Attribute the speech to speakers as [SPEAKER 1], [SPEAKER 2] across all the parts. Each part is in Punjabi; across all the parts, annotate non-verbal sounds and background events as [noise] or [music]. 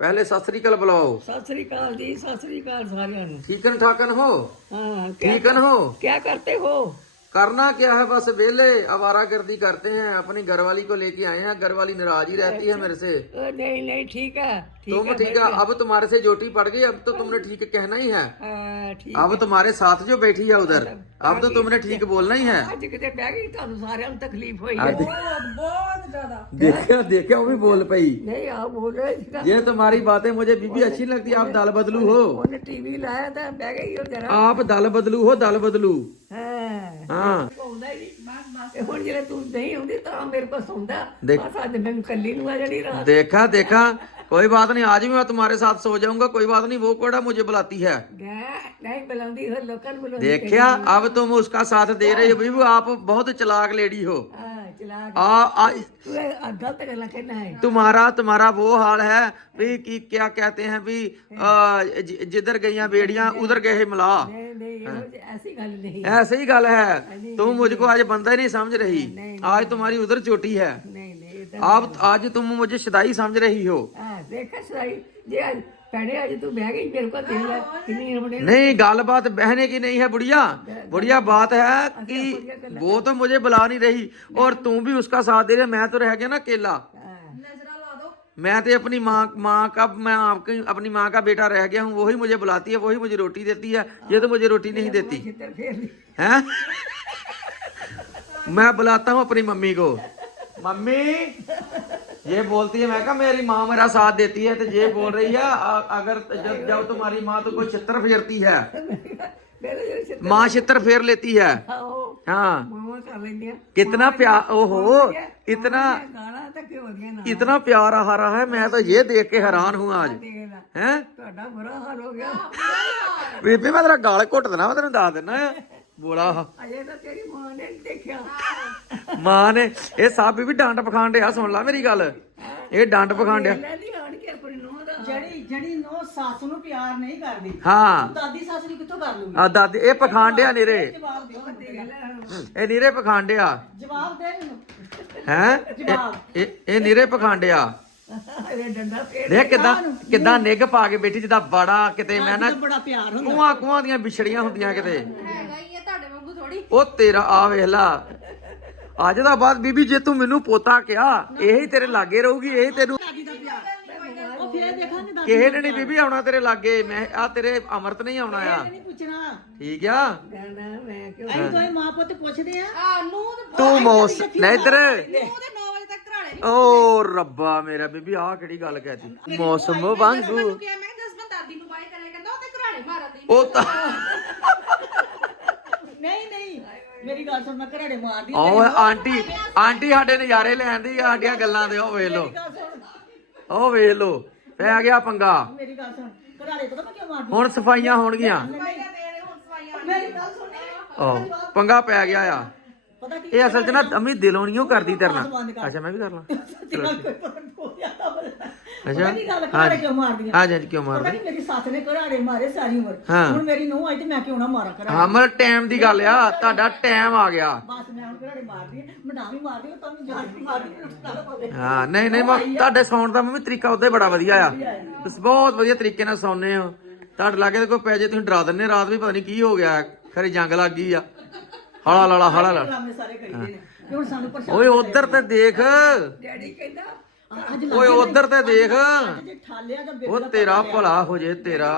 [SPEAKER 1] ਪਹਿਲੇ ਸਤਿ ਸ੍ਰੀ ਅਕਾਲ ਬੁਲਾਓ।
[SPEAKER 2] ਸਤਿ ਸ੍ਰੀ ਅਕਾਲ ਜੀ ਸਤਿ ਸ੍ਰੀ ਅਕਾਲ ਸਾਰਿਆਂ ਨੂੰ।
[SPEAKER 1] ठीकन ठाकन
[SPEAKER 2] हो ਹਾਂ ਕਿਆ-
[SPEAKER 1] ठीकन हो
[SPEAKER 2] क्या करते
[SPEAKER 1] करना क्या है? बस वेले आवारा गर्दी करते हैं। अपनी घरवाली को लेके आए हैं। घरवाली नाराज़ ही रहती है मेरे से।
[SPEAKER 2] नहीं नहीं ठीक है।
[SPEAKER 1] तुम ठीक है अब तुम्हारे से जोटी पड़ गई। अब तो तुमने ठीक कहना ही है। अब तुम्हारे साथ जो बैठी है उधर अब तो तुमने ठीक बोलना ही है। देखा देखा वो भी बोल पाई।
[SPEAKER 2] नहीं आप बोल रहे
[SPEAKER 1] ये तुम्हारी बातें मुझे बीबी अच्छी लगती। आप दाल बदलू हो।
[SPEAKER 2] टीवी लाया था
[SPEAKER 1] आप दाल बदलू हो दाल बदलू।
[SPEAKER 2] ਹਾਂ
[SPEAKER 1] हाँ
[SPEAKER 2] ਆਉਂਦਾ ਹੀ ਨਹੀਂ ਤੇ ਹੁਣ ਜਿਹੜੇ ਤੂੰ ਨਹੀਂ ਆਉਂਦੀ ਤਾਂ ਮੇਰੇ ਕੋਲ ਸੌਂਦਾ
[SPEAKER 1] ਦੇਖ-
[SPEAKER 2] ਬਸ ਅੱਜ ਮੈਨੂੰ ਕੱਲੀ ਨੂੰ ਆ ਜਿਹੜੀ ਰਾਤ
[SPEAKER 1] देखा देखा कोई बात नहीं आज भी मैं तुम्हारे साथ सो जाऊंगा कोई बात नहीं वो कोड़ा मुझे बुलाती है
[SPEAKER 2] ਗੈ ਨਹੀਂ ਬੁਲਾਉਂਦੀ ਹੋ ਲੋਕਾਂ ਨੂੰ ਬੁਲਾਉਂਦੀ
[SPEAKER 1] देखा अब तुम उसका साथ दे रहे हो बीबू आप बहुत चलाक लेडी हो
[SPEAKER 2] ਹਾਂ ਚਲਾ
[SPEAKER 1] आ, आ,
[SPEAKER 2] गलत गल है।
[SPEAKER 1] तुम्हारा तुम्हारा वो हाल है भी की क्या कहते हैं भी जिधर गई बेड़िया उधर गए मिला
[SPEAKER 2] हाँ।
[SPEAKER 1] ऐसी गल ही गल है। तुम मुझको आज बंदा ही नहीं समझ रही। आज तुम्हारी उधर चोटी है। आप आज तुम मुझे शदाई समझ रही हो।
[SPEAKER 2] देखा शदाई ਭੈਣੇ ਅੱਜ ਤੂੰ ਬਹਿ ਗਈ ਮੇਰੇ ਕੋਲ ਦੇਖ ਲੈ ਕਿੰਨੀ ਆਪਣੇ
[SPEAKER 1] नहीं गाल बात बहने की नहीं है बुढ़िया बुढ़िया बात है कि वो तो मुझे बुला नहीं रही और तुम भी उसका साथ दे रहे मैं तो रह गया ना अकेला मैं तो अपनी माँ माँ का मैं आपकी अपनी माँ का बेटा रह गया हूँ वही मुझे बुलाती है वही मुझे रोटी देती है ये तो मुझे रोटी नहीं देती
[SPEAKER 2] ਛਿੱਤਰ ਫੇਰ ਲਈ
[SPEAKER 1] हैं मैं बुलाता हूँ अपनी मम्मी को मम्मी ये बोलती है मैं कहा मेरी माँ मेरा साथ देती है तो ये बोल रही है "अ- अगर जब जब तुम्हारी माँ तो कोई छित्र फेरती है
[SPEAKER 2] ਮੇਰੇ ਜਿਹੜੇ ਛਿੱਤਰ
[SPEAKER 1] माँ छित्र फेर लेती है
[SPEAKER 2] ਆਓ
[SPEAKER 1] हाँ
[SPEAKER 2] ਮਾਵਾ ਕਰ ਲੈਂਦੀਆਂ
[SPEAKER 1] कितना प्यार ओहो इतना
[SPEAKER 2] ਗਾਲਾਂ ਤਾਂ ਕਿਉਂ ਦੀਆਂ ਨਾ
[SPEAKER 1] इतना प्यार आ रहा है मैं तो ये देख के हैरान हूँ आज
[SPEAKER 2] ਦੇਖ ਲੈ
[SPEAKER 1] हैं
[SPEAKER 2] ਤੁਹਾਡਾ ਬੁਰਾ ਹਾਲ ਹੋ ਗਿਆ
[SPEAKER 1] ਬੀਬੀ ਮੈਂ ਤੇਰਾ ਗਾਲ ਘੁੱਟ ਦੇਣਾ ਮੈਂ ਤੈਨੂੰ ਦੱਸ ਦਿੰਦਾ ਆ ਬੋਲਾ।
[SPEAKER 2] ਅਜੇ ਤਾਂ ਤੇਰੀ ਮਾਂ ਨੇ ਨੀ ਦੇਖਿਆ।
[SPEAKER 1] ਮਾਂ ਨੇ ਇਹ ਸਭ ਬੀਬੀ ਡੰਡ ਪਖਾਂਡਿਆ ਸੁਣ ਲੈ ਮੇਰੀ ਗੱਲ। ਇਹ
[SPEAKER 2] ਲੈ ਆਣ ਕੇ ਆਪਣੀ ਨੂੰਹ ਦਾ।
[SPEAKER 3] ਜਿਹੜੀ ਜਿਹੜੀ ਨੋ ਸੱਸ ਨੂੰ ਪਿਆਰ ਨਹੀਂ ਕਰਦੀ
[SPEAKER 1] ਹਾਂ।
[SPEAKER 3] ਦਾਦੀ ਸੱਸ ਨੂੰ ਕਿੱਥੋਂ ਕਰ ਲੂਗੀ?
[SPEAKER 1] ਆ ਦਾਦੀ ਇਹ ਪਖਾਂਡਿਆ ਨੀਰੇ।
[SPEAKER 3] ਜਵਾਬ ਦਿਓ
[SPEAKER 1] ਇਹ ਨੀਰੇ ਪਖਾਂਡਿਆ
[SPEAKER 3] ਜਵਾਬ ਦੇ ਮੈਨੂੰ।
[SPEAKER 1] ਹੈ? ਇਹ ਇਹ ਨੀਰੇ ਪਖਾਂਡਿਆ
[SPEAKER 2] ਇਹ ਡੰਡਾ ਫੇਰ
[SPEAKER 1] ਦੇਖ ਕਿਦਾਂ ਕਿਦਾਂ ਨਿੱਘ ਪਾ ਕੇ ਬੈਠੀ ਜਿੱਦਾਂ ਬੜਾ ਕਿਤੇ ਮੈਂ ਨਾ
[SPEAKER 3] ਬੜਾ ਪਿਆਰ ਹੁੰਦਾ।
[SPEAKER 1] ਕੁਆਂ ਕੁਆਂ ਦੀਆਂ ਵਿਛੜੀਆਂ ਹੁੰਦੀਆਂ ਕਿਤੇ।
[SPEAKER 4] ਹੈਗਾ ਹੀ ਇਹ ਤੁਹਾਡੇ ਵਾਂਗੂ ਥੋੜੀ
[SPEAKER 1] ਉਹ ਤੇਰਾ ਆ ਵੇਖ ਲਾ। ਅੱਜ ਦਾ ਬਾਅਦ ਬੀਬੀ ਜੇ ਤੂੰ ਮੈਨੂੰ ਪੋਤਾ ਕਿਹਾ ਇਹੀ ਤੇਰੇ ਲਾਗੇ ਰਹੂਗੀ ਇਹੀ ਤੈਨੂੰ
[SPEAKER 3] ਉਹ ਫੇਰ ਦੇਖਾਂਗੇ ਦਾਦੀ
[SPEAKER 1] ਕਿਸੇ ਨੇ ਨਹੀਂ ਬੀਬੀ ਆਉਣਾ ਤੇਰੇ ਲਾਗੇ ਮੈਂ ਆ ਤੇਰੇ ਅਮਰਤ ਨਹੀਂ ਆਉਣਾ ਆ।
[SPEAKER 3] ਨਹੀਂ ਪੁੱਛਣਾ।
[SPEAKER 1] ਠੀਕ ਆ?
[SPEAKER 2] ਗਾਣਾ ਮੈਂ ਕਿਉਂ
[SPEAKER 3] ਅਸੀਂ ਤਾਂ ਇਹ ਮਾਂ ਪੁੱਤ ਪੁੱਛਦੇ ਆ।
[SPEAKER 4] ਆ ਨੂੰ ਤੇ
[SPEAKER 1] ਮੌਸ ਨਾ ਇੱਧਰ।
[SPEAKER 4] ਨੂੰ ਤੇ 9 ਵਜੇ ਤੱਕ ਘਰਾੜੇ ਨਹੀਂ
[SPEAKER 1] ਓ ਰੱਬਾ ਮੇਰਾ ਬੀਬੀ ਆਹ ਕਿਹੜੀ ਗੱਲ ਕਹਿਤੀ? ਮੌਸਮ ਵਾਂਗੂ।
[SPEAKER 4] ਮੈਨੂੰ ਕਿਹਾ ਮੈਂ ਕਿ ਜਸਮਨ ਦਾਦੀ ਨੂੰ ਬਾਈ ਕਰਿਆ ਕਹਿੰਦਾ ਉਹ ਤੇ ਘਰਾੜੇ ਮਾਰਨ ਦੀ।
[SPEAKER 1] ਉਹ ਤਾਂ
[SPEAKER 3] ਨਹੀਂ ਨਹੀਂ। ਮੇਰੀ ਗੱਲ ਸੁਣ ਮੈਂ ਘਰਾੜੇ ਮਾਰਦੀ
[SPEAKER 1] ਓ ਆਂਟੀ ਆਂਟੀ ਸਾਡੇ ਨਜ਼ਾਰੇ ਲੈਂਦੀ ਆ ਸਾਡੀਆਂ ਗੱਲਾਂ ਦੇ ਉਹ ਵੇਖ ਲੋ
[SPEAKER 3] ਗੱਲ ਸੁਣ।
[SPEAKER 1] ਉਹ ਵੇਖ ਲੋ ਪੈ ਗਿਆ ਪੰਗਾ।
[SPEAKER 3] ਮੇਰੀ ਗੱਲ ਸੁਣ ਘਰਾੜੇ ਪਤਾ ਮੈਂ ਕਿਉਂ ਮਾਰਦੀ
[SPEAKER 1] ਹੁਣ ਸਫਾਈਆਂ ਹੋਣਗੀਆਂ।
[SPEAKER 4] ਦੇ
[SPEAKER 3] ਮੇਰੀ ਗੱਲ ਸੁਣ।
[SPEAKER 1] ਓ ਪੰਗਾ ਪੈ ਗਿਆ ਆ।
[SPEAKER 3] ਪਤਾ ਕੀ
[SPEAKER 1] ਇਹ ਅਸਲ 'ਚ ਨਾ ਅਮੀ ਦਿਲੋਂ ਨਹੀਂ ਉਹ ਕਰਦੀ ਤੇਰੇ ਨਾਲ।
[SPEAKER 3] ਬੰਦ ਕਰ।
[SPEAKER 1] ਅੱਛਾ ਮੈਂ ਵੀ ਕਰ ਲਾਂ। [laughs] ਅੱਛਾ।
[SPEAKER 3] ਕੀ ਗੱਲ ਘਰਾੜੇ ਕਿਉਂ ਮਾਰਦੀਆਂ
[SPEAKER 1] ਹਾਂ ਜੀ ਕਿਉਂ
[SPEAKER 3] ਪਤਾ
[SPEAKER 1] ਮਾਰਦੀ
[SPEAKER 3] ਨਹੀਂ ਮੇਰੀ ਸੱਸ ਨੇ ਘਰਾੜੇ ਮਾਰੇ ਸਾਰੀ ਉਮਰ। ਹੁਣ ਮੇਰੀ ਨੂੰਹ ਆਈ ਤੇ ਮੈਂ ਕਿਉਂ ਨਾ ਮਾਰਾਂ ਘਰਾੜੇ
[SPEAKER 1] ਹਾਂ ਮਰ ਟਾਈਮ ਦੀ ਗੱਲ ਆ। ਤੁਹਾਡਾ ਟਾਈਮ ਆ। ਗਿਆ।
[SPEAKER 3] ਬਸ ਮੈਂ ਹੁਣ ਘਰਾੜੇ ਮਾਰਦੀ ਹਾਂ ਵੀ ਮਾਰਦੀ ਮਾਰਦੀ
[SPEAKER 1] ਨਹੀਂ ਨਹੀਂ ਮੈਂ ਤੁਹਾਡੇ ਸੌਣ ਦਾ ਮੰਮੀ ਤਰੀਕਾ ਉਦਾਂ ਹੀ ਬੜਾ ਵਧੀਆ ਆ। ਤੁਸੀਂ ਬਹੁਤ ਵਧੀਆ ਤਰੀਕੇ ਨਾਲ ਸੌਂਦੇ ਹੋ। ਤੁਹਾਡੇ ਲਾਗੇ ਕੋਈ ਪੈ ਜੇ ਤੁਸੀਂ ਡਰਾ ਦਿੰਦੇ ਰਾਤ ਵੀ ਪਤਾ ਨਹੀਂ ਕੀ ਹੋ ਗਿਆ। ਖਰੇ ਜੰਗ ਲੱਗ ਗਈ ਆ। ਹਲਾ ਲਲਾ ਹਲਾ ਲਲਾ।
[SPEAKER 3] ਡਰਾਮੇ ਸਾਰੇ ਕਰੀਦੇ ਨੇ। ਕਿ ਹੁਣ ਸਾਨੂੰ ਪਰੇਸ਼ਾਨ
[SPEAKER 1] ਓਏ ਉਧਰ ਤੇ ਦੇਖ।
[SPEAKER 2] ਡੈਡੀ ਕਹਿੰਦਾ
[SPEAKER 3] ਅੱਜ
[SPEAKER 1] ਓਏ ਉਧਰ ਤੇ ਦੇਖ।
[SPEAKER 3] ਜੇ ਠਾਲਿਆ
[SPEAKER 1] ਉਹ ਤੇਰਾ ਭਲਾ ਹੋ ਜੇ ਤੇਰਾ।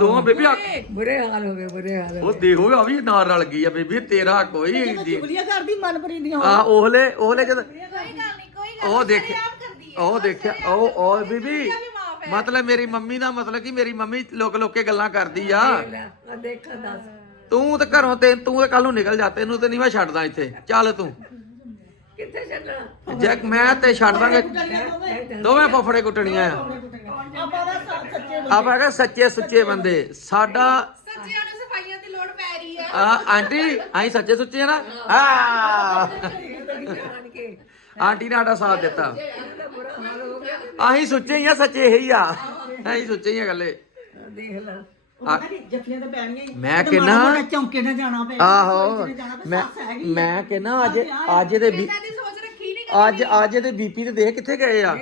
[SPEAKER 1] ਤੂੰ ਬੀਬੀ ਆ-
[SPEAKER 2] ਬੁਰੇ ਹਾਲ ਹੋ ਗਏ ਬੁਰੇ ਹਾਲ
[SPEAKER 1] ਉਹ ਦੇਖੋ ਆ ਵੀ ਨਾਲ ਰਲ ਗਈ ਆ ਬੀਬੀ ਤੇਰਾ ਕੋਈ ਜੀ
[SPEAKER 3] ਚੁਗਲੀਆਂ ਕਰਦੀ ਮਨਪ੍ਰੀਤ ਦੀਆਂ
[SPEAKER 1] ਆ ਉਹਲੇ ਉਹਲੇ ਜਦ
[SPEAKER 4] ਕੋਈ ਗੱਲ ਨਹੀਂ ਕੋਈ ਗੱਲ
[SPEAKER 1] ਉਹ ਦੇਖ ਉਹ ਦੇਖਿਆ ਉਹ ਉਹ ਬੀਬੀ। ਮਤਲਬ ਮੇਰੀ ਮੰਮੀ ਦਾ ਮਤਲਬ ਕਿ ਮੇਰੀ ਮੰਮੀ ਲੋਕ ਲੋਕ ਕੇ ਗੱਲਾਂ ਕਰਦੀ ਆ।
[SPEAKER 2] ਲੈ ਆ ਦੇਖਾ ਦੱਸ।
[SPEAKER 1] ਤੂੰ ਤੇ ਘਰੋਂ ਤੇ ਤੂੰ ਤੇ ਕੱਲ ਨੂੰ ਨਿਕਲ ਜਾ ਤੈਨੂੰ ਤੇ ਨਹੀਂ ਮੈਂ ਛੱਡਦਾ ਇੱਥੇ। ਚੱਲ ਤੂੰ।
[SPEAKER 2] ਕਿੱਥੇ ਛੱਡਣਾ?
[SPEAKER 1] ਜੇ ਮੈਂ ਤੇ ਛੱਡ ਦਾਂਗੇ।
[SPEAKER 3] ਦੋਵੇਂ।
[SPEAKER 1] ਫਫੜੇ ਕੁੱਟਣੀਆਂ ਆ।
[SPEAKER 3] ਆਪਾਂ ਦਾ ਸੱਚ ਸੱਚੇ
[SPEAKER 1] ਆਪਾਂ ਹੈਗਾ ਸੱਚੇ ਸੁੱਚੇ ਬੰਦੇ। ਸਾਡਾ
[SPEAKER 4] ਸੱਚਿਆਂ ਨੂੰ ਸਫਾਈਆਂ ਦੀ ਲੋੜ ਪੈ ਰਹੀ ਆ।
[SPEAKER 1] ਆ ਆਂਟੀ ਅਸੀਂ ਸੱਚੇ ਸੁੱਚੇ ਆ ਨਾ। ਆ
[SPEAKER 2] ਜਾਣ ਕੇ।
[SPEAKER 1] ਆਂਟੀ ਨੇ ਸਾਡਾ ਸਾਥ ਦਿੱਤਾ।
[SPEAKER 2] ਇਹਦਾ ਬੁਰਾ ਹਾਲ ਹੋ ਗਿਆ
[SPEAKER 1] ਅਸੀਂ ਸੁੱਚੇ ਹੀ ਆ ਸੱਚੇ ਹੀ ਆ। ਅਸੀਂ ਸੁੱਚੇ ਹੀ ਆ ਗੱਲੇ
[SPEAKER 2] ਦੇਖ ਲੈ।
[SPEAKER 3] ਉਹ ਕਹਿੰਦੀ ਜੱਫੀਆਂ ਤੇ ਪੈਣੀਆਂ ਹੀ।
[SPEAKER 1] ਮੈਂ ਕਹਿੰਦਾ-
[SPEAKER 3] ਚੌਂਕੇ ਨਾ ਜਾਣਾ ਪਏ।
[SPEAKER 1] ਆਹੋ। ਮੈਂ। ਮੈਂ ਕਹਿੰਦਾ ਅੱਜ ਅੱਜ ਦੇ
[SPEAKER 4] ਦੀ
[SPEAKER 1] ਅੱਜ ਅੱਜ ਇਹਦੇ ਬੀਪੀ ਤੇ ਦੇਖ ਕਿੱਥੇ ਗਏ ਆ।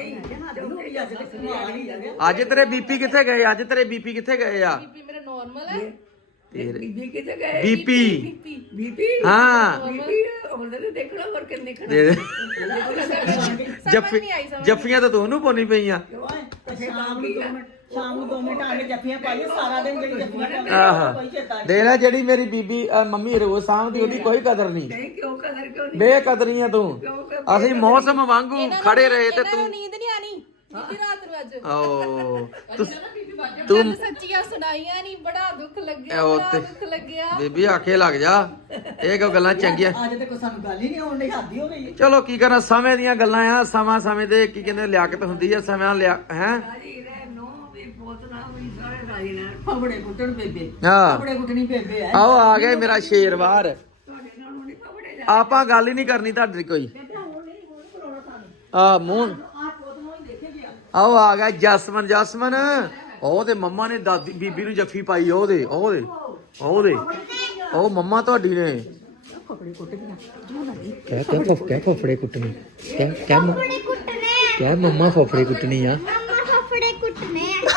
[SPEAKER 1] ਅੱਜ ਤੇਰੇ ਬੀਪੀ ਕਿੱਥੇ ਗਏ? ਅੱਜ ਤੇਰੇ ਬੀਪੀ ਕਿੱਥੇ ਗਏ ਆ?
[SPEAKER 4] ਬੀਪੀ ਮੇਰਾ ਨਾਰਮਲ ਹੈ
[SPEAKER 1] ਤੇਰੇ
[SPEAKER 2] ਬੀਬੀ ਕਿੱਥੇ ਗਏ?
[SPEAKER 1] ਬੀਪੀ। ਹਾਂ।
[SPEAKER 2] ਬੀਬੀ ਹੁਣ ਤੇ ਦੇਖਣਾ ਹੋਰ ਕਿੰਨੇ
[SPEAKER 1] ਦੇ ਜੱਫੀ
[SPEAKER 4] ਨਹੀਂ ਆਈ ਸਮਝ
[SPEAKER 1] ਜੱਫੀਆਂ ਤਾਂ ਤੁਹਾਨੂੰ ਪਾਉਣੀ ਪਈਆਂ।
[SPEAKER 3] ਸ਼ਾਮ ਨੂੰ ਦੋ ਮਿੰਟ ਸ਼ਾਮ ਨੂੰ ਦੋ ਮਿੰਟ ਆ ਕੇ ਜੱਫੀਆਂ ਪਾਈਏ ਸਾਰਾ ਦਿਨ ਜਿਹੜੀ ਜੱਫੀਆਂ ਪਾਈਏ
[SPEAKER 1] ਦੇਖ ਲੈ ਜਿਹੜੀ ਮੇਰੀ ਬੀਬੀ ਮੰਮੀ ਰੋਜ਼ ਸਾਂਭਦੀ ਉਹਦੀ ਕੋਈ ਕਦਰ ਨਹੀਂ।
[SPEAKER 2] ਨਹੀਂ ਕਿਉਂ ਕਦਰ ਕਿਉਂ ਨਹੀਂ?
[SPEAKER 1] ਬੇਕਦਰੀ ਆ ਤੂੰ। ਅਸੀਂ ਮੌਸਮ ਵਾਂਗੂ ਖੜੇ ਰਹੇ ਤੇ
[SPEAKER 4] ਨੂੰ
[SPEAKER 1] ਤੂੰ
[SPEAKER 4] ਨੀਂਦ ਨਹੀਂ ਆਣੀ ਰਾਤ ਨੂੰ ਅੱਜ।
[SPEAKER 1] ਓ ਤੂੰ
[SPEAKER 4] ਸੱਚੀਆਂ ਸੁਣਾਈਆਂ ਨਹੀਂ ਬੜਾ ਦੁੱਖ ਲੱਗਿਆ
[SPEAKER 1] ਉਹ
[SPEAKER 4] ਬੜਾ
[SPEAKER 1] ਤੇ-
[SPEAKER 4] ਦੁੱਖ ਲੱਗਿਆ।
[SPEAKER 1] ਬੀਬੀ ਆਖੇ ਲੱਗ ਜਾ ਇਹ ਕਿਉਂ ਗੱਲਾਂ ਚੰਗੀਆਂ?
[SPEAKER 3] ਅੱਜ ਤੇ ਕੋਈ ਸਾਨੂੰ ਗੱਲ ਹੀ ਨਹੀਂ ਆਉਣ ਦੀ ਹੱਦ ਹੀ ਗਈ।
[SPEAKER 1] ਚਲੋ ਕੀ ਕਰਾਂ ਸਮੇਂ ਦੀਆਂ ਗੱਲਾਂ ਆ ਸਮਾਂ ਸਮੇਂ ਦੇ ਕੀ ਕਹਿੰਦੇ ਲਿਆਕਤ ਹੁੰਦੀ ਆ ਸਮਾਂ ਲਿਆ ਹੈ?
[SPEAKER 2] ਰਾਜੀ ਰਹਿ ਨੋ ਵੀ ਪੋਤਨਾ ਵੀ ਸਾਰੇ ਰਾਜੀ ਰਹਿਣ।
[SPEAKER 3] ਫਬੜੇ ਕੁੱਟਣ ਬੇਬੇ
[SPEAKER 1] ਹਾਂ।
[SPEAKER 3] ਫਬੜੇ ਕੁੱਟਣੀ ਬੇਬੇ ਐ।
[SPEAKER 1] ਆਓ ਆ ਗਿਆ ਮੇਰਾ ਸ਼ੇਰ ਬਾਹਰ
[SPEAKER 2] ਤੁਹਾਡੇ ਨਾਲ ਨਹੀਂ ਪਵੜੇ ਜਾ
[SPEAKER 1] ਆਪਾਂ ਗੱਲ ਹੀ ਨਹੀਂ ਕਰਨੀ ਤੁਹਾਡੀ ਕੋਈ। ਆ ਮੂੰਹ ਆਓ ਆ ਗਿਆ ਜਸਮਨ ਜਸਮਨ। ਉਹ ਤੇ ਮੰਮਾ ਨੇ ਦਾਦੀ ਬੀਬੀ ਨੂੰ ਜੱਫੀ ਪਾਈ ਉਹਦੇ ਉਹਦੇ ਉਹਦੇ। ਉਹ ਮੰਮਾ ਤੁਹਾਡੀ ਨੇ। ਕਹਿ ਕਹਿ ਫਫ ਕਹਿ ਫਫੜੇ ਕੁੱਟਣੀ। ਕਹਿ ਕਹਿ ਮ-
[SPEAKER 5] ਫਫੜੇ ਕੁੱਟਨੇ ਆ
[SPEAKER 1] ਕਹਿ ਮੰਮਾ ਫਫੜੇ ਕੁੱਟਣੀ ਆ।
[SPEAKER 5] ਮੰਮਾ ਫਫੜੇ ਕੁੱਟਨੇ ਆ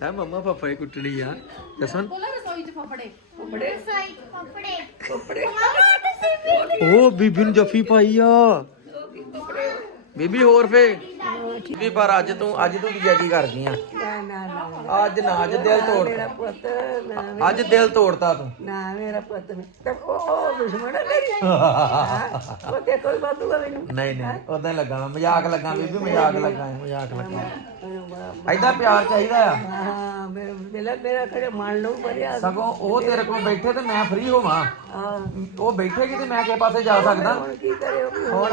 [SPEAKER 1] ਕਹਿ ਮੰਮਾ ਫਫੜੇ ਕੁੱਟਣੀ ਆ। ਜਸਮਨ
[SPEAKER 4] ਬੋਲਾ ਰਸੋਈ ਚ ਫਫੜੇ।
[SPEAKER 2] ਪਵੜੇ
[SPEAKER 5] ਸਾਈ ਫਫੜੇ।
[SPEAKER 2] ਪਵੜੇ
[SPEAKER 5] ਮੰਮਾ ਤੁਸੀਂ ਵੀ
[SPEAKER 1] ਉਹ ਬੀਬੀ ਨੂੰ ਜੱਫੀ ਪਾਈ ਆ। ਬੀਬੀ ਹੋਰ ਫੇ? ਬੀਬੀ ਪਰ ਅੱਜ ਤੂੰ ਅੱਜ ਤੂੰ ਕੀ ਕਰਦੀ ਆ?
[SPEAKER 2] ਨਾ ਨਾ ਨਾ
[SPEAKER 1] ਅੱਜ ਨਾ ਅੱਜ ਦਿਲ ਤੋੜ
[SPEAKER 2] ਮੇਰਾ ਪੁੱਤ ਨਾ
[SPEAKER 1] ਅੱਜ ਦਿਲ ਤੋੜਤਾ ਤੂੰ।
[SPEAKER 2] ਨਾ ਮੇਰਾ ਪੁੱਤ। ਨਹੀਂ ਤੇ ਉਹ ਉਹ ਦੁਸ਼ਮਣ ਹੈ ਮੇਰੀ [laughs] ਹਾਂ, ਉਹ ਤੇ ਕੋਈ ਬਾਤੂਗਾ ਮੈਨੂੰ
[SPEAKER 1] ਨਹੀਂ ਨਹੀਂ ਉਦਾਂ ਲੱਗਾ ਮਜ਼ਾਕ ਲੱਗਾ ਬੀਬੀ ਮਜ਼ਾਕ ਲੱਗਾ ਮਜ਼ਾਕ ਲੱਗਾ। ਐਦਾਂ ਪਿਆਰ ਚਾਹੀਦਾ ਆ।
[SPEAKER 2] ਹਾਂ ਮੇਰਾ ਮੇਰਾ ਮੇਰਾ ਖੜੇ ਮੰਨ ਲਓ ਬੜਿਆ
[SPEAKER 1] ਸਗੋਂ ਉਹ ਤੇਰੇ ਕੋਲ ਬੈਠੇ ਤੇ ਮੈਂ ਫ੍ਰੀ ਹੋਵਾਂ।
[SPEAKER 2] ਹਾਂ।
[SPEAKER 1] ਉਹ ਬੈਠੇਗੀ ਤੇ ਮੈਂ ਕਿਸੇ ਪਾਸੇ ਜਾ ਸਕਦਾ।
[SPEAKER 2] ਹੁਣ ਕੀ ਕਰੇ ਉਹ? ਵੀ
[SPEAKER 1] ਹੁਣ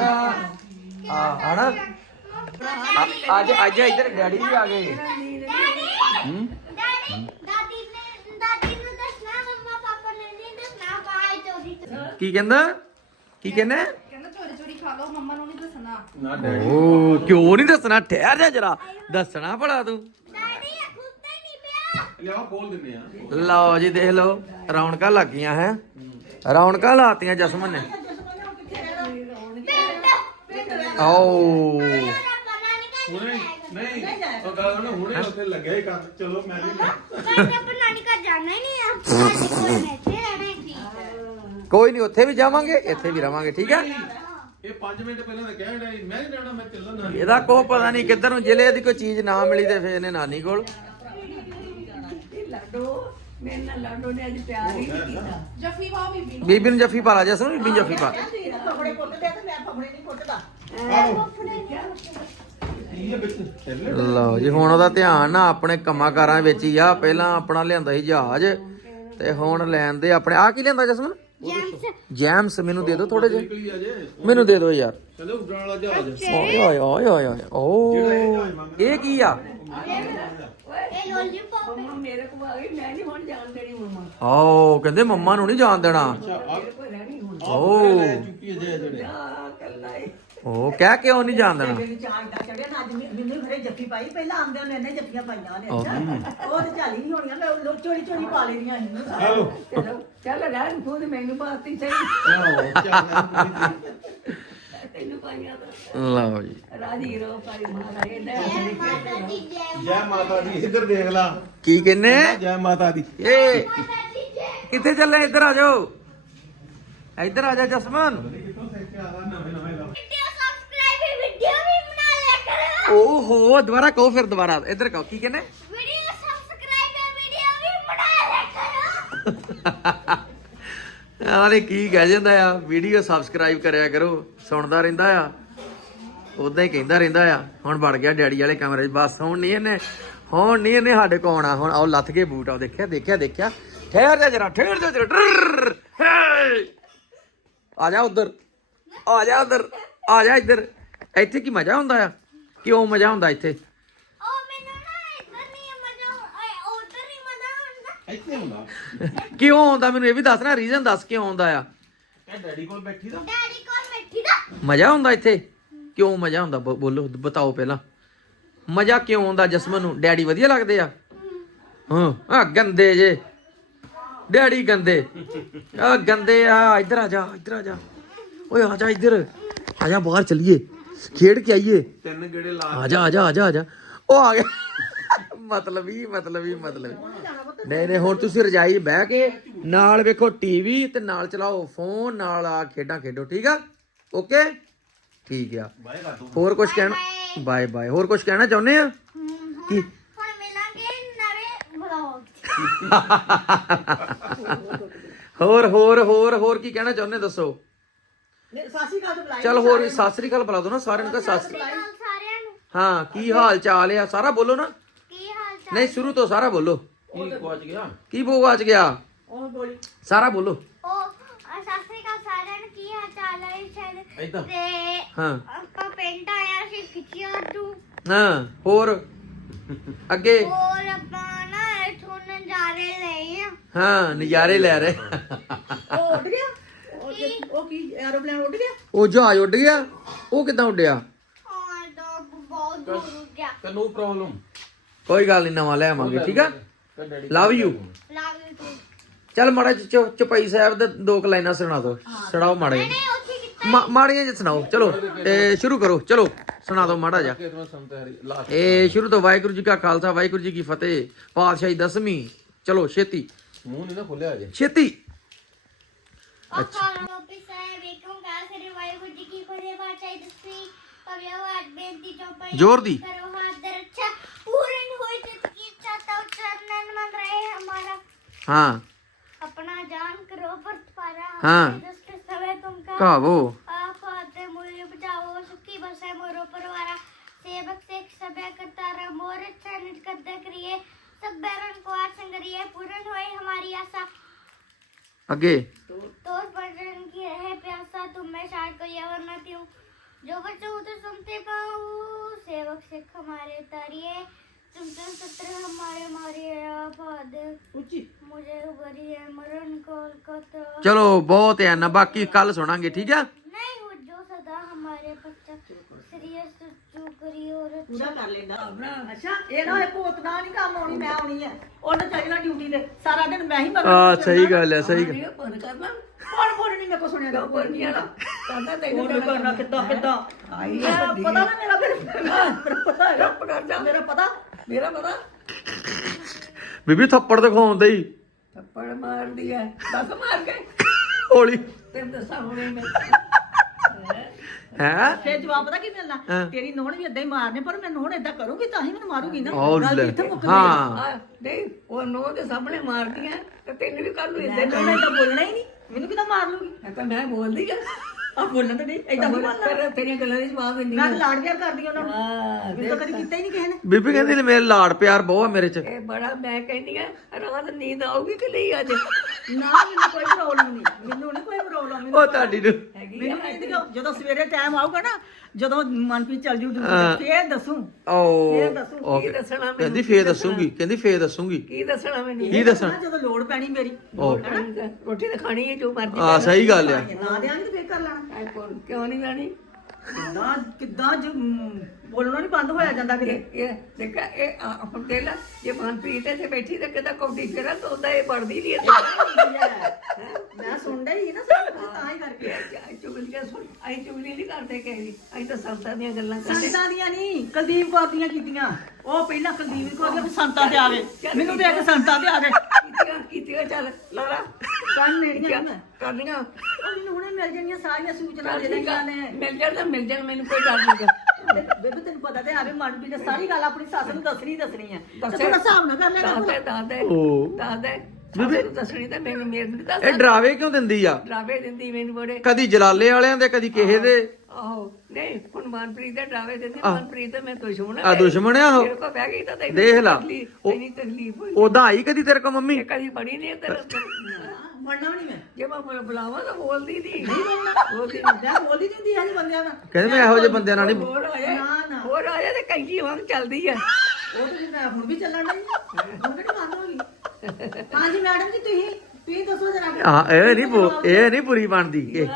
[SPEAKER 1] ਹਨਾ? ਅ- ਅੱਜ ਅੱਜ ਇੱਧਰ ਡੈਡੀ ਵੀ ਆ ਗਏ। ਹੂੰ?
[SPEAKER 5] ਦਾਦੀ ਦਾਦੀ ਨੇ ਦਾਦੀ ਨੂੰ ਦੱਸਣਾ ਮੰਮਾ ਪਾਪਾ ਨੇ ਨਹੀਂ ਦੱਸਣਾ ਬਾਈ ਚੋਰੀ
[SPEAKER 1] ਕੀ ਕਹਿੰਦਾ? ਕੀ ਕਹਿੰਦਾ?
[SPEAKER 4] ਕਹਿੰਦਾ ਚੋਰੀ ਚੋਰੀ ਖਾ ਲਓ ਮੰਮਾ ਨੂੰ ਨਹੀਂ ਦੱਸਣਾ।
[SPEAKER 1] ਓ ਕਿਉਂ ਨਹੀਂ ਦੱਸਣਾ? ਠਹਿਰ ਜਾ ਜਰਾ। ਦੱਸਣਾ ਭਲਾ ਤੂੰ।
[SPEAKER 5] ਦਾਦੀ ਖੁੱਲਦਾ ਨਹੀਂ ਪਿਆ
[SPEAKER 1] ਲਓ ਜੀ ਦੇਖ ਲਓ। ਰੌਣਕਾਂ ਲੱਗ ਗਈਆਂ ਹੈ? ਰੌਣਕਾਂ ਲਾਤੀਆਂ ਜਸਮਨ ਨੇ। ਆਓ।
[SPEAKER 5] ਨਹੀਂ
[SPEAKER 6] ਉਹ ਗੱਲ ਹੁਣੇ ਉੱਥੇ ਲੱਗਿਆ ਹੀ ਚਲੋ ਮੈਂ ਵੀ
[SPEAKER 1] ਕੋਈ ਨਹੀਂ ਉੱਥੇ ਵੀ ਜਾਵਾਂਗੇ ਇੱਥੇ ਵੀ ਰਵਾਂਗੇ ਠੀਕ ਹੈ
[SPEAKER 6] ਇਹ 5 ਮਿੰਟ ਪਹਿਲਾਂ ਤਾਂ ਕਹਿਣ ਡਿਆ ਸੀ, ਮੈਂ ਨਹੀਂ ਜਾਣਾ ਮੈਂ ਚੱਲਣਾ
[SPEAKER 1] ਇਹਦਾ ਕੋਈ ਪਤਾ ਨਹੀਂ ਕਿੱਧਰ ਨੂੰ ਜ਼ਿਲ੍ਹੇ ਦੀ ਕੋਈ ਚੀਜ਼ ਨਾ ਮਿਲੀ ਤੇ ਫੇਰ ਇਹਨੇ ਨਾਨੀ ਕੋਲ।
[SPEAKER 2] ਲਾਡੋ। ਮੇਰੇ ਨਾਲ ਲਾਡੋ ਨੇ ਅੱਜ ਪਿਆਰ ਹੀ ਨਹੀਂ ਕੀਤਾ।
[SPEAKER 4] ਜੱਫੀ ਪਾਓ ਬੀਬੀ ਨੂੰ।
[SPEAKER 1] ਬੀਬੀ ਨੂੰ ਜੱਫੀ ਪਾ ਲਾ ਜਸਮਨ ਬੀਬੀ ਨੂੰ ਜੱਫੀ ਪਾ।
[SPEAKER 3] ਕੁੱਟਦੇ ਤੇ ਮੈਂ ਨਹੀਂ ਕੁੱਟਦਾ
[SPEAKER 1] ਲਓ ਜੀ ਹੁਣ ਉਹਦਾ ਧਿਆਨ ਨਾ ਆਪਣੇ ਕੰਮਾਂ ਕਾਰਾਂ ਵਿੱਚ ਹੀ ਆ। ਪਹਿਲਾਂ ਆਪਣਾ ਲਿਆਂਦਾ ਸੀ ਜਹਾਜ਼ ਤੇ ਹੁਣ ਲੈਣ ਦੇ ਆਪਣੇ। ਆ ਕੀ ਲਿਆਂਦਾ ਜਸਮਨ? ਜੈਮਸ। ਮੈਨੂੰ ਦੇ ਦਿਓ ਥੋੜੇ ਜਿਹੇ। ਮੈਨੂੰ ਦੇ ਦਿਓ ਯਾਰ।
[SPEAKER 6] ਚਲੋ ਉੱਡਣ ਵਾਲਾ ਜਹਾਜ਼
[SPEAKER 1] ਓਏ ਓਏ ਓਏ ਓਏ ਓਏ। ਓ। ਇਹ ਕੀ ਆ?
[SPEAKER 5] ਇਹ ਲੋਲੀਪੌਪ
[SPEAKER 2] ਮੰਮਾ ਮੇਰੇ ਕੋਲ ਆ ਗਈ ਮੈਂ ਨਹੀਂ ਹੁਣ ਜਾਣ ਦੇਣੀ ਮੰਮਾ।
[SPEAKER 1] ਓ ਕਹਿੰਦੇ ਮੰਮਾ ਨੂੰ ਨਹੀਂ ਜਾਣ ਦੇਣਾ।
[SPEAKER 2] ਮੇਰੇ ਕੋਲ ਰਹਿਣੀ ਹੁਣ।
[SPEAKER 1] ਓ
[SPEAKER 6] ਲੈ ਚੁੱਕੀ ਅਜੇ ਜਿਹੜੇ
[SPEAKER 2] ਆ ਕੱਲਾ ਹੀ।
[SPEAKER 1] ਓ ਕਹਿ ਕਿਉਂ ਨਹੀਂ ਜਾਣ ਦੇਣਾ।
[SPEAKER 3] ਮੈਨੂੰ ਚਾਹ ਦਾ ਚੜਿਆ ਨਾ ਅੱਜ ਮੈਂ- ਮੈਨੂੰ ਖਰੇ ਜੱਫੀ ਪਾਈ ਪਹਿਲਾਂ ਆਂਦੇ ਉਹਨੇ ਇਹਨੇ ਜੱਫੀਆਂ ਪਾਈਆਂ ਉਹਨੇ ਉਹ ਤੇ ਝਾਲੀ ਨਹੀਂ ਹੋਣੀਆਂ ਮੈਂ ਉਹ ਚੋਰੀ ਚੋਰੀ ਪਾ ਲੈਣੀਆਂ ਸੀ।
[SPEAKER 6] ਚਲੋ।
[SPEAKER 2] ਚਲੋ ਚੱਲ ਰਹਿਣ ਖੁਦ ਮੈਨੂੰ ਬਾਤੀ ਸਹੀ।
[SPEAKER 6] ਆਓ ਚੱਲ
[SPEAKER 2] ਤੈਨੂੰ ਪਾਈਆਂ
[SPEAKER 1] ਲਓ ਜੀ।
[SPEAKER 2] ਰਾਜੀ ਰੋ ਪਾਈ ਮਾਰਾ ਇਹ ਲੈ
[SPEAKER 5] ਮਾਤਾ ਦੀ ਜੈ
[SPEAKER 6] ਮਾਤਾ ਦੀ ਇੱਧਰ ਦੇਖ ਲਾ।
[SPEAKER 1] ਕੀ ਕਹਿੰਨੇ
[SPEAKER 6] ਜੈ ਮਾਤਾ ਦੀ।
[SPEAKER 1] ਏ।
[SPEAKER 5] ਮਾਤਾ ਦੀ ਜੈ।
[SPEAKER 1] ਕਿੱਥੇ ਚੱਲੇ? ਇੱਧਰ ਆ ਜਾਓ। ਇੱਧਰ ਆ ਜਾ ਜਸਮਨ।
[SPEAKER 6] ਲਾ
[SPEAKER 1] ਓਹੋ ਦੁਬਾਰਾ ਕਹੋ ਫਿਰ ਦੁਬਾਰਾ। ਇੱਧਰ ਕਹੋ ਕੀ ਕਹਿੰਨੇ
[SPEAKER 5] ਵੀਡੀਓ ਸਬਸਕ੍ਰਾਈਬ ਵੀਡੀਓ ਵੀ ਬਣਾ ਲਿਆ ਕਰੋ। [laughs]
[SPEAKER 1] ਆਲੇ ਕੀ ਕਹਿ ਜਾਂਦਾ ਆ ਵੀਡੀਓ ਸਬਸਕ੍ਰਾਈਬ ਕਰਿਆ ਕਰੋ, ਸੁਣਦਾ ਰਹਿੰਦਾ ਆ ਉਦਾਂ ਹੀ ਕਹਿੰਦਾ ਰਹਿੰਦਾ ਆ, ਹੁਣ ਵੜ ਗਿਆ ਡੈਡੀ ਵਾਲੇ ਕਮਰੇ 'ਚ, ਬਸ ਹੁਣ ਨਹੀਂ ਇਹਨੇ, ਹੁਣ ਨਹੀਂ ਇਹਨੇ ਸਾਡੇ ਕੋਲ ਆਉਣਾ, ਹੁਣ ਆਓ ਲੱਥ ਕੇ ਬੂਟ ਆਓ ਦੇਖਿਆ ਦੇਖਿਆ ਦੇਖਿਆ, ਠਹਿਰ ਜਾ ਜਰਾ, ਠਹਿਰ ਜਾ ਜਰਾ ਆ ਜਾ ਉਧਰ, ਆ ਜਾ ਉਧਰ, ਆ ਜਾ ਇੱਧਰ, ਇੱਥੇ ਕੀ ਮਜ਼ਾ ਹੁੰਦਾ ਆ? ਕਿਉਂ ਮਜ਼ਾ ਹੁੰਦਾ ਇੱਥੇ
[SPEAKER 5] ਉਹ ਮੈਨੂੰ ਨਾ ਇੱਧਰ ਨਹੀਂ ਮਜ਼ਾ ਆਉਂਦਾ ਉਧਰ ਨਹੀਂ ਮਜ਼ਾ ਆਉਂਦਾ
[SPEAKER 6] ਇੱਥੇ ਹੁੰਦਾ।
[SPEAKER 1] ਕਿਉਂ ਆਉਂਦਾ? ਮੈਨੂੰ ਇਹ ਵੀ ਦੱਸਣਾ ਰੀਜ਼ਨ ਦੱਸ ਕਿਉਂ ਆਉਂਦਾ ਆ।
[SPEAKER 6] ਇਹ ਡੈਡੀ ਕੋਲ ਬੈਠੀ ਦਾ।
[SPEAKER 5] ਡੈਡੀ ਕੋਲ ਮਿੱਠੀ ਦਾ।
[SPEAKER 1] ਮਜ਼ਾ ਆਉਂਦਾ ਇੱਥੇ? ਕਿਉਂ ਮਜ਼ਾ ਆਉਂਦਾ? ਬ- ਬੋਲੋ ਬਤਾਓ ਪਹਿਲਾਂ। ਮਜ਼ਾ ਕਿਉਂ ਆਉਂਦਾ ਜਸਮਨ ਨੂੰ? ਡੈਡੀ ਵਧੀਆ ਲੱਗਦੇ ਆ? ਹਾਂ ਆ ਗੰਦੇ ਜੇ। ਡੈਡੀ ਗੰਦੇ। ਆ ਗੰਦੇ ਆ ਇੱਧਰ ਆ ਜਾ ਇੱਧਰ ਆ ਜਾ। ਓਏ ਆ ਜਾ ਇੱਧਰ। ਆ ਜਾ ਬਾਹਰ ਚੱਲੀਏ। ਖੇਡ ਕੇ ਆਈਏ।
[SPEAKER 6] ਤਿੰਨ ਗੇੜੇ ਲਾ
[SPEAKER 1] ਆ ਜਾ ਆ ਜਾ ਆ ਜਾ ਆ ਜਾ। ਉਹ ਆ ਗਿਆ। ਮਤਲਬ ਹੀ ਮਤਲਬ ਹੀ ਮਤਲਬ। ਹੀ। ਨਹੀਂ ਨਹੀਂ ਹੁਣ ਤੁਸੀਂ ਰਜਾਈ ਬਹਿ ਕੇ ਨਾਲ ਵੇਖੋ ਟੀਵੀ ਤੇ ਨਾਲ ਚਲਾਓ ਫੋਨ ਨਾਲ ਆ ਖੇਡਾਂ ਖੇਡੋ ਠੀਕ ਆ? ਓਕੇ? ਠੀਕ ਆ। ਹੋਰ ਕੁਝ ਕਹਿਣਾ? Bye bye. ਹੋਰ ਕੁਝ ਕਹਿਣਾ ਚਾਹੁੰਦੇ ਆ? ਕੀ?
[SPEAKER 5] ਹੁਣ ਮਿਲਾਂਗੇ ਨਵੇਂ ਵਲੌਗ
[SPEAKER 1] ਹੋਰ ਹੋਰ ਹੋਰ ਹੋਰ ਕੀ ਕਹਿਣਾ ਚਾਹੁੰਦੇ ਦੱਸੋ?
[SPEAKER 3] ਨਹੀਂ, ਸਾਸੀ ਕਾਲ ਬੁਲਾਈ
[SPEAKER 1] ਚਲ ਹੋਰ ਸਤਿ ਸ੍ਰੀ ਅਕਾਲ ਬੁਲਾ ਦੋ ਨਾ ਸਾਰਿਆਂ ਨੂੰ ਕਹ ਸਤਿ ਸ੍ਰੀ
[SPEAKER 5] ਨਾਲ ਸਾਰਿਆਂ ਨੂੰ।
[SPEAKER 1] ਹਾਂ ਕੀ ਹਾਲ ਚਾਲ ਆ? ਸਾਰਾ ਬੋਲੋ ਨਾ।
[SPEAKER 5] ਕੀ ਹਾਲ ਚਾਲ?
[SPEAKER 1] ਨਹੀਂ ਸ਼ੁਰੂ ਤੋਂ ਸਾਰਾ ਬੋਲੋ।
[SPEAKER 6] ਕੀ ਕੁਝ ਗਿਆ?
[SPEAKER 1] ਕੀ ਗਿਆ?
[SPEAKER 3] ਉਹ ਬੋਲੀ।
[SPEAKER 1] ਸਾਰਾ ਬੋਲੋ।
[SPEAKER 5] ਉਹ ਅ, ਸਤਿ ਸ੍ਰੀ ਅਕਾਲ ਸਾਰਿਆਂ ਨੂੰ ਕੀ ਹਾਲ ਚਾਲ ਹੈ ਸ਼ਾਇਦ
[SPEAKER 6] ਏਦਾਂ।
[SPEAKER 5] ਤੇ
[SPEAKER 1] ਹਾਂ।
[SPEAKER 5] ਆਪਾਂ ਪਿੰਡ ਆਇਆ ਸੀ ਖਿੱਚਿਆ ਤੂੰ।
[SPEAKER 1] ਹਾਂ ਹੋਰ? ਅੱਗੇ?
[SPEAKER 5] ਹੋਰ ਆਪਾਂ ਨਾ ਇਥੋਂ ਨਜ਼ਾਰੇ ਲਏ ਆ।
[SPEAKER 1] ਹਾਂ ਨਜ਼ਾਰੇ ਲੈ ਰਹੇ।
[SPEAKER 3] ਉਹ ਉੱਡ ਗਿਆ? ਉਹ ਕਿ- ਉਹ ਕੀ ਐਰੋਪਲੇਨ ਉੱਡ ਗਿਆ?
[SPEAKER 1] ਉਹ ਜਹਾਜ਼ ਉੱਡ ਗਿਆ। ਉਹ ਕਿਦਾਂ ਉੱਡਿਆ?
[SPEAKER 5] ਹਾਂ ਤਾਂ ਬਹੁਤ ਦੂਰ ਉੱਡ ਗਿਆ।
[SPEAKER 6] ਤੇ ਨੋ ਪ੍ਰੋਬਲਮ
[SPEAKER 1] ਕੋਈ ਗੱਲ ਨਹੀਂ ਨਵਾਂ ਲੈ ਆਵਾਂਗੇ ਠੀਕ ਆ? ਲਵ ਯੂ
[SPEAKER 5] ਲਵ ਯੂ
[SPEAKER 1] ਚੱਲ ਮਾੜਾ ਚੁ ਚੁਪਾਈ ਸਾਹਿਬ ਦੇ ਦੋ ਕੁ ਲਾਈਨਾਂ ਸੁਣਾ ਦੋ। ਸੁਣਾਓ ਮਾੜੇ ਮਾੜੀਆਂ ਜਿਹਾ ਸੁਣਾਓ। ਚਲੋ ਇਹ ਸ਼ੁਰੂ ਕਰੋ। ਚਲੋ ਸੁਣਾ ਦੋ ਮਾੜਾ
[SPEAKER 6] ਜਾ
[SPEAKER 1] ਇਹ ਸ਼ੁਰੂ ਤੋਂ ਵਾਹਿਗੁਰੂ ਜੀ ਕਾ ਖਾਲਸਾ ਵਾਹਿਗੁਰੂ ਜੀ ਕੀ ਫਤਿਹ। ਪਾਤਸ਼ਾਹੀ ਦਸਵੀਂ। ਚਲੋ ਛੇਤੀ। ਛੇਤੀ। ਜ਼ੋਰ ਦੀ।
[SPEAKER 5] आता उच्चारण मांग रहे हैं हमारा
[SPEAKER 1] हाँ
[SPEAKER 5] अपना जान करो पर तुम्हारा
[SPEAKER 1] हाँ।
[SPEAKER 5] जिसके समय तुमका
[SPEAKER 1] कहा वो
[SPEAKER 5] आप आते मुझे बचाओ सुखी बसे मोरो परवारा सेवक सेख सभ्य करता रहा मोर अच्छा निज करते करिए सब बैरन को आर संगरिए पूर्ण होए हमारी आशा
[SPEAKER 1] ਅੱਗੇ
[SPEAKER 5] कोलकाता
[SPEAKER 1] ਚਲੋ ਬਹੁਤ ਹੈ ਨਾ ਬਾਕੀ ਕੱਲ ਸੁਣਾਂਗੇ ਠੀਕ ਆ
[SPEAKER 5] नहीं हो जो सदा हमारे बच्चा श्री सच्चू करी और
[SPEAKER 3] ਪੂਰਾ ਕਰ ਲੈਂਦਾ ਅੱਛਾ ਇਹ ਨਾ ਇਹ ਭੂਤਨਾ ਨਹੀਂ ਕੰਮ ਆਉਣੀ ਮੈਂ ਆਉਣੀ ਹੈ ਉਹਨੇ ਚੱਲਣਾ ਡਿਊਟੀ ਤੇ ਸਾਰਾ ਦਿਨ ਮੈਂ ਹੀ ਮਗਰ
[SPEAKER 1] ਆ ਸਹੀ ਗੱਲ ਹੈ ਸਹੀ ਗੱਲ
[SPEAKER 2] ਇਹ ਬੰਦ ਕਰਨਾ
[SPEAKER 3] ਕੌਣ ਬੋਲ ਨਹੀਂ ਮੇਰੇ ਕੋ ਸੁਣਿਆ ਗਾ
[SPEAKER 2] ਕੋਈ ਨਹੀਂ ਆਣਾ ਕਹਿੰਦਾ ਤੈਨੂੰ
[SPEAKER 3] ਉਹਨੇ ਕਰਨਾ ਕਿੱਦਾਂ ਕਿੱਦਾਂ
[SPEAKER 2] ਆਈ
[SPEAKER 3] ਮੇਰਾ
[SPEAKER 2] ਵੱਡੀ।
[SPEAKER 3] ਪਤਾ ਨਾ ਮੇਰਾ ਫਿਰ ਮੇਰਾ ਪਤਾ ਹੈਗਾ
[SPEAKER 2] ਚੁੱਪ ਕਰ ਜਾ
[SPEAKER 3] ਮੇਰਾ ਪਤਾ
[SPEAKER 2] ਮੇਰਾ ਪਤਾ
[SPEAKER 1] ਬੀਬੀ ਥੱਪੜ ਦਿਖਾਉਂਦੇ ਹੀ
[SPEAKER 2] ਥੱਪੜ ਮਾਰਦੀ ਹੈ ਦੱਸ ਮਾਰ ਕੇ।
[SPEAKER 1] ਹੌਲੀ।
[SPEAKER 2] ਤੈਨੂੰ ਦੱਸਾਂ ਹੁਣੇ ਮੈਂ।
[SPEAKER 1] ਹੈ?
[SPEAKER 3] ਫੇਰ ਜਵਾਬ ਪਤਾ ਕੀ ਮਿਲਣਾ?
[SPEAKER 1] ਹਾਂ।
[SPEAKER 3] ਤੇਰੀ ਨੋਣ ਵੀ ਇਦਾਂ ਹੀ ਮਾਰਨੇ ਪਰ ਮੈਂ ਨੋਣ ਇਦਾਂ ਕਰੂੰਗੀ ਤਾਂ ਹੀ ਮੈਨੂੰ ਮਾਰੂਗੀ ਨਾ। ਗੱਲ ਮੁੱਕਦੀ ਆ
[SPEAKER 1] ਹਾਂ।
[SPEAKER 2] ਨਹੀਂ ਉਹ ਨੋ ਦੇ ਸਾਹਮਣੇ ਮਾਰਦੀਆਂ ਤੇ ਤੈਨੂੰ ਵੀ ਕਰ ਲੂ
[SPEAKER 3] ਮੈਂ
[SPEAKER 2] ਇਦਾਂ
[SPEAKER 3] ਤਾਂ ਏਦਾਂ ਬੋਲਣਾ ਹੀ ਨਹੀਂ। ਮੈਨੂੰ ਕਿਦਾਂ ਮਾਰ ਲੂਗੀ
[SPEAKER 2] ਤਾਂ ਮੈਂ ਬੋਲਦੀ ਆ।
[SPEAKER 3] ਆ ਬੋਲਣਾ ਤਾਂ ਨਹੀਂ ਏਦਾਂ ਨਹੀਂ ਬੋਲਣਾ?
[SPEAKER 2] ਪਰ ਤੇਰੀਆਂ ਗੱਲਾਂ ਦੇ ਜਵਾਬ ਦਿੰਦੀ
[SPEAKER 3] ਮੈਂ ਤਾਂ ਲਾਡ ਪਿਆਰ ਕਰਦੀ ਉਹਨਾਂ ਨੂੰ।
[SPEAKER 2] ਹਾਂ
[SPEAKER 3] ਮੈਨੂੰ ਤਾਂ ਕਦੀ ਕੀਤਾ ਹੀ ਨਹੀਂ ਕਿਸੇ ਨੇ।
[SPEAKER 1] ਬੀਬੀ ਕਹਿੰਦੀ ਲੈ ਮੇਰੇ ਲਾੜ ਪਿਆਰ ਬਹੁਤ ਆ ਮੇਰੇ ਚ।
[SPEAKER 2] ਇਹ ਬੜਾ ਮੈਂ ਕਹਿੰਦੀ ਆ ਰਾਤ ਨੀਂਦ ਆਊਗੀ ਕਿ ਨਹੀਂ ਅੱਜ?
[SPEAKER 3] ਨਾ ਮੈਨੂੰ ਕੋਈ ਪ੍ਰੋਬਲਮ ਨਹੀਂ। ਮੈਨੂੰ ਨਹੀਂ ਕੋਈ ਪ੍ਰੋਬਲਮ ਮੈਨੂੰ
[SPEAKER 1] ਉਹ ਤੁਹਾਡੀ ਨੂੰ
[SPEAKER 3] ਮੈਨੂੰ ਕਹਿੰਦੀ ਕਿ ਜਦੋਂ ਸਵੇਰੇ ਟਾਈਮ ਆਊਗਾ ਨਾ ਜਦੋਂ ਮਨਪ੍ਰੀਤ ਚੱਲ ਜੂ ਡਿਊਟੀ ਤੇ ਫੇਰ ਦੱਸੂ।
[SPEAKER 1] ਓ
[SPEAKER 3] ਫੇਰ ਦੱਸੂ।
[SPEAKER 1] ਓਕੇ
[SPEAKER 2] ਕੀ ਦੱਸਣਾ ਮੈਨੂੰ?
[SPEAKER 1] ਕਹਿੰਦੀ ਫੇਰ ਦੱਸੂਗੀ ਕਹਿੰਦੀ ਫੇਰ ਦੱਸੂਗੀ।
[SPEAKER 2] ਕੀ ਦੱਸਣਾ ਮੈਨੂੰ?
[SPEAKER 1] ਕੀ ਦੱਸਣ?
[SPEAKER 3] ਨਾ ਜਦੋਂ ਲੋੜ ਪੈਣੀ ਮੇਰੀ।
[SPEAKER 1] ਓ।
[SPEAKER 2] ਰੋਟੀ ਤਾਂ ਖਾਣੀ ਹੈ ਜੋ ਮਰਜ਼ੀ
[SPEAKER 1] ਆ ਸਹੀ ਗੱਲ ਆ।
[SPEAKER 3] ਨਾ ਦਿਆਂਗੇ ਤੇ ਫੇਰ ਕਰ ਲੈਣਾ।
[SPEAKER 2] ਐ ਕੋਲ ਕਿਉਂ ਨਹੀਂ ਲੈਣੀ
[SPEAKER 3] ਕਿੱਦਾਂ ਕਿੱਦਾਂ ਜ- ਮ, ਬੋਲਣਾ ਨਹੀਂ ਬੰਦ ਹੋਇਆ ਜਾਂਦਾ ਕਿਤੇ।
[SPEAKER 2] ਇਹ ਇਹ ਦੇਖਾ ਇਹ ਆ- ਹੁਣ ਦੇ ਲਾ ਜੇ ਮਨਪ੍ਰੀਤ ਇੱਥੇ ਬੈਠੀ ਤੇ ਕਿਤਾ ਕੌਡੀ ਫੇਰਾ ਤਾਂ ਉਹਦਾ ਇਹ ਬਣਦੀ ਨਹੀਂ
[SPEAKER 3] ਮੈਂ ਸੁਣਦਾ ਹੀ ਨਾ ਸਭ ਕੁਝ ਤਾਂ ਹੀ ਕਰਕੇ।
[SPEAKER 2] ਚੁਗਲੀਆਂ ਸੁਣ ਆਈ ਚੁਗਲੀ ਨਹੀਂ ਕਰਦੇ ਕਿਸੇ ਅਸੀਂ ਤਾਂ ਸੰਤਾਂ ਦੀਆਂ ਗੱਲਾਂ ਕਰਦੇ।
[SPEAKER 3] ਸੰਤਾਂ ਦੀਆਂ ਨਹੀਂ ਕੁਲਦੀਪ ਕੌਰ ਦੀਆਂ ਕੀਤੀਆਂ। ਉਹ ਪਹਿਲਾਂ ਕੁਲਦੀਪ ਕੌਰ ਦੀਆਂ ਸੰਤਾਂ ਤੇ ਆ ਗਏ ਮੈਨੂੰ ਦੇਖ ਕੇ ਸੰਤਾਂ ਤੇ ਆ ਗਏ
[SPEAKER 2] ਕੀਤੀਆਂ ਕੀਤੀਆਂ ਚੱਲ ਲਾਲਾ।
[SPEAKER 3] ਕੰਨ ਮੇਰੀਆਂ
[SPEAKER 2] ਕਰਨੀਆਂ।
[SPEAKER 3] ਮੈਨੂੰ ਹੁਣੇ ਮਿਲ ਜਾਣੀਆਂ ਸਾਰੀਆਂ ਸੂਚਨਾ ਦੇ ਦੇਣੀਆਂ ਨੇ।
[SPEAKER 2] ਮਿਲ ਜਾਣ ਤਾਂ ਮਿਲ ਜਾਣ ਮੈਨੂੰ ਕੋਈ ਡਰ ਨਹੀਂ
[SPEAKER 3] ਬੇਬੇ ਤੈਨੂੰ ਪਤਾ ਤੇ ਆਵੇ ਮਨਪ੍ਰੀਤ ਨੇ ਸਾਰੀ ਗੱਲ ਆਪਣੀ ਸੱਸ ਨੂੰ ਦੱਸਣੀ ਦੱਸਣੀ ਆ। ਤੇ
[SPEAKER 2] ਦੱਸੇ।
[SPEAKER 3] ਥੋੜਾ ਹਿਸਾਬ ਨਾਲ ਕਰ ਲੈ
[SPEAKER 2] ਦੱਸਦੇ ਦੱਸਦੇ
[SPEAKER 1] ਓ
[SPEAKER 2] ਦੱਸਦੇ ਬੀਬੀ? ਦੱਸਣੀ ਤਾਂ ਮੈਨੂੰ ਮੇਰੇ ਨੂੰ ਦੱਸ
[SPEAKER 1] ਇਹ ਡਰਾਵੇ ਕਿਉਂ ਦਿੰਦੀ ਆ?
[SPEAKER 2] ਡਰਾਵੇ ਦਿੰਦੀ ਮੈਨੂੰ ਬੜੇ।
[SPEAKER 1] ਕਦੀ ਜਲਾਲੇ ਵਾਲਿਆਂ ਦੇ ਕਦੀ ਕਿਸੇ ਦੇ।
[SPEAKER 2] ਆਹੋ। ਨਹੀਂ ਹੁਣ ਮਨਪ੍ਰੀਤ ਦੇ ਡਰਾਵੇ ਦਿੰਦੀ ਮਨਪ੍ਰੀਤ ਤਾਂ ਮੈਂ ਦੁਸ਼ਮਣ
[SPEAKER 1] ਆ। ਦੁਸ਼ਮਣ ਆ ਉਹ?
[SPEAKER 2] ਮੇਰੇ ਕੋ ਬਹਿ ਗਈ ਤਾਂ ਤੈਨੂੰ
[SPEAKER 1] ਦੇਖ ਲਾ।
[SPEAKER 2] ਇੰਨੀ ਤਕਲੀਫ ਹੋਈ।
[SPEAKER 1] ਉਦਾਂ ਆਈ ਕਦੀ ਤੇਰੇ ਕੋ ਮੰਮੀ?
[SPEAKER 2] ਕਦੀ ਬਣੀ ਨਹੀਂ ਤੇਰੇ
[SPEAKER 3] ਮਰਨਾ ਨਹੀਂ ਮੈਂ।
[SPEAKER 2] ਜੇ ਮੈਂ ਬੁਲਾ- ਬੁਲਾਵਾਂ ਤਾਂ ਬੋਲਦੀ ਨਹੀਂ ਬੋਲਦੀ
[SPEAKER 3] ਮੈਂ ਬੋਲਦੀ ਨਹੀਂ ਹੁੰਦੀ ਹੈ ਬੰਦਿਆਂ ਨਾਲ।
[SPEAKER 1] ਕਹਿੰਦੇ ਮੈਂ ਇਹੋ ਜਿਹੇ ਬੰਦਿਆਂ ਨਾਲ ਨਹੀਂ
[SPEAKER 2] ਹੋਰ ਆਇਆ
[SPEAKER 3] ਨਾ ਨਾ।
[SPEAKER 2] ਹੋਰ ਆਇਆ ਤੇ ਕੈਂਜੀ ਵਾਂਗ ਚੱਲਦੀ ਆ।
[SPEAKER 3] ਉਹ ਤਾਂ ਜਿੱਦਾਂ ਹੁਣ ਵੀ ਚੱਲਣ ਆ। ਹੁਣ ਕਿਹੜੀ ਬੰਦ ਹੋ ਗਈ? ਹਾਂਜੀ ਮੈਡਮ ਜੀ ਤੁਸੀਂ ਤੁਸੀਂ ਦੱਸੋ ਜਰਾ
[SPEAKER 1] ਹਾਂ ਇਹ ਨਹੀਂ ਬੋ- ਇਹ ਨਹੀਂ ਬੁਰੀ ਬਣਦੀ ਇਹ।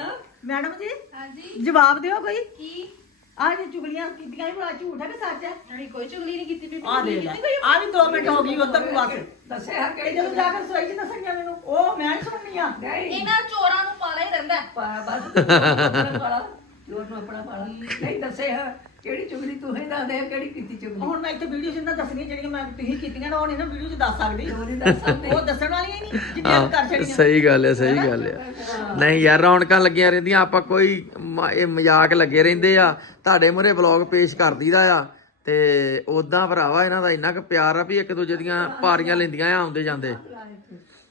[SPEAKER 3] ਮੈਡਮ ਜੀ
[SPEAKER 4] ਹਾਂਜੀ।
[SPEAKER 3] ਜਵਾਬ ਦਿਓ ਕੋਈ।
[SPEAKER 4] ਕੀ?
[SPEAKER 3] ਆ ਜੇ ਚੁਗਲੀਆਂ ਕੀਤੀਆਂ ਹੀ ਬੜਾ ਝੂਠ ਹੈ ਕਿ ਸੱਚ ਹੈ?
[SPEAKER 4] ਨਹੀਂ ਕੋਈ ਚੁਗਲੀ ਨਹੀਂ ਕੀਤੀ ਬੀਬੀ
[SPEAKER 3] ਆ ਦੇ ਲੈ। ਆ ਵੀ 2 ਮਿੰਟ ਹੋ ਗਈ ਉਧਰ ਨੂੰ ਬਸ
[SPEAKER 2] ਦੱਸਿਆ ਕਿਹੜੀ
[SPEAKER 3] ਜਦੋਂ ਜਾ ਕੇ ਸੋਈ ਚ ਦੱਸਣੀਆਂ ਮੈਨੂੰ ਉਹ ਮੈਂ ਨੀ ਸੁਣਨੀ ਆ।
[SPEAKER 2] ਨਹੀਂ।
[SPEAKER 4] ਇਹਨਾਂ ਚੋਰਾਂ ਨੂੰ ਪਾਲਾ ਹੀ ਰਹਿੰਦਾ ਹੈ।
[SPEAKER 2] ਪਾ- ਬਸ ਆਪਣਾ ਪਾਲਾ। ਜੋਰ ਨੂੰ ਆਪਣਾ ਪਾਲਾ। ਨਹੀਂ ਦੱਸਿਆ ਕਿਹੜੀ ਚੁਗਲੀ ਤੂੰ ਹੀ ਦੱਸ ਦੇ ਕਿਹੜੀ ਕੀਤੀ ਚੁਗਲੀ?
[SPEAKER 3] ਹੁਣ ਮੈਂ ਇੱਥੇ ਵੀਡੀਓ 'ਚ ਨਾ ਦੱਸਣੀਆਂ ਜਿਹੜੀਆਂ ਮੈਂ ਤੁਸੀਂ ਕੀਤੀਆਂ ਨਾ ਉਹ ਨਹੀਂ ਨਾ ਵੀਡੀਓ 'ਚ ਦੱਸ ਸਕਦੀ।
[SPEAKER 2] ਉਹ ਨਹੀਂ ਦੱਸ ਸਕਦੀ।
[SPEAKER 3] ਉਹ ਦੱਸਣ ਵਾਲੀਆਂ ਹੀ ਨਹੀਂ ਜਿੱਦਾਂ ਕਰ
[SPEAKER 1] ਹਾਂ,
[SPEAKER 3] ਛੜੀਆਂ
[SPEAKER 1] ਸਹੀ ਗੱਲ ਹੈ ਸਹੀ ਗੱਲ ਹੈ। ਨਹੀਂ ਯਾਰ ਰੌਣਕਾਂ ਲੱਗੀਆਂ ਰਹਿੰਦੀਆਂ ਆਪਾਂ ਕੋਈ ਮ- ਇਹ ਮਜ਼ਾਕ ਲੱਗੇ ਰਹਿੰਦੇ ਆ। ਤੁਹਾਡੇ ਮੂਹਰੇ ਵਲੌਗ ਪੇਸ਼ ਕਰ ਦਈਦਾ ਆ। ਤੇ ਉਦਾਂ ਭਰਾਵਾ ਇਹਨਾਂ ਦਾ ਇੰਨਾ ਕੁ ਪਿਆਰ ਆ ਵੀ ਇੱਕ ਦੂਜੇ ਦੀਆਂ ਪਾਰੀਆਂ ਲੈਂਦੀਆਂ ਆ ਆਉਂਦੇ ਜਾਂਦੇ।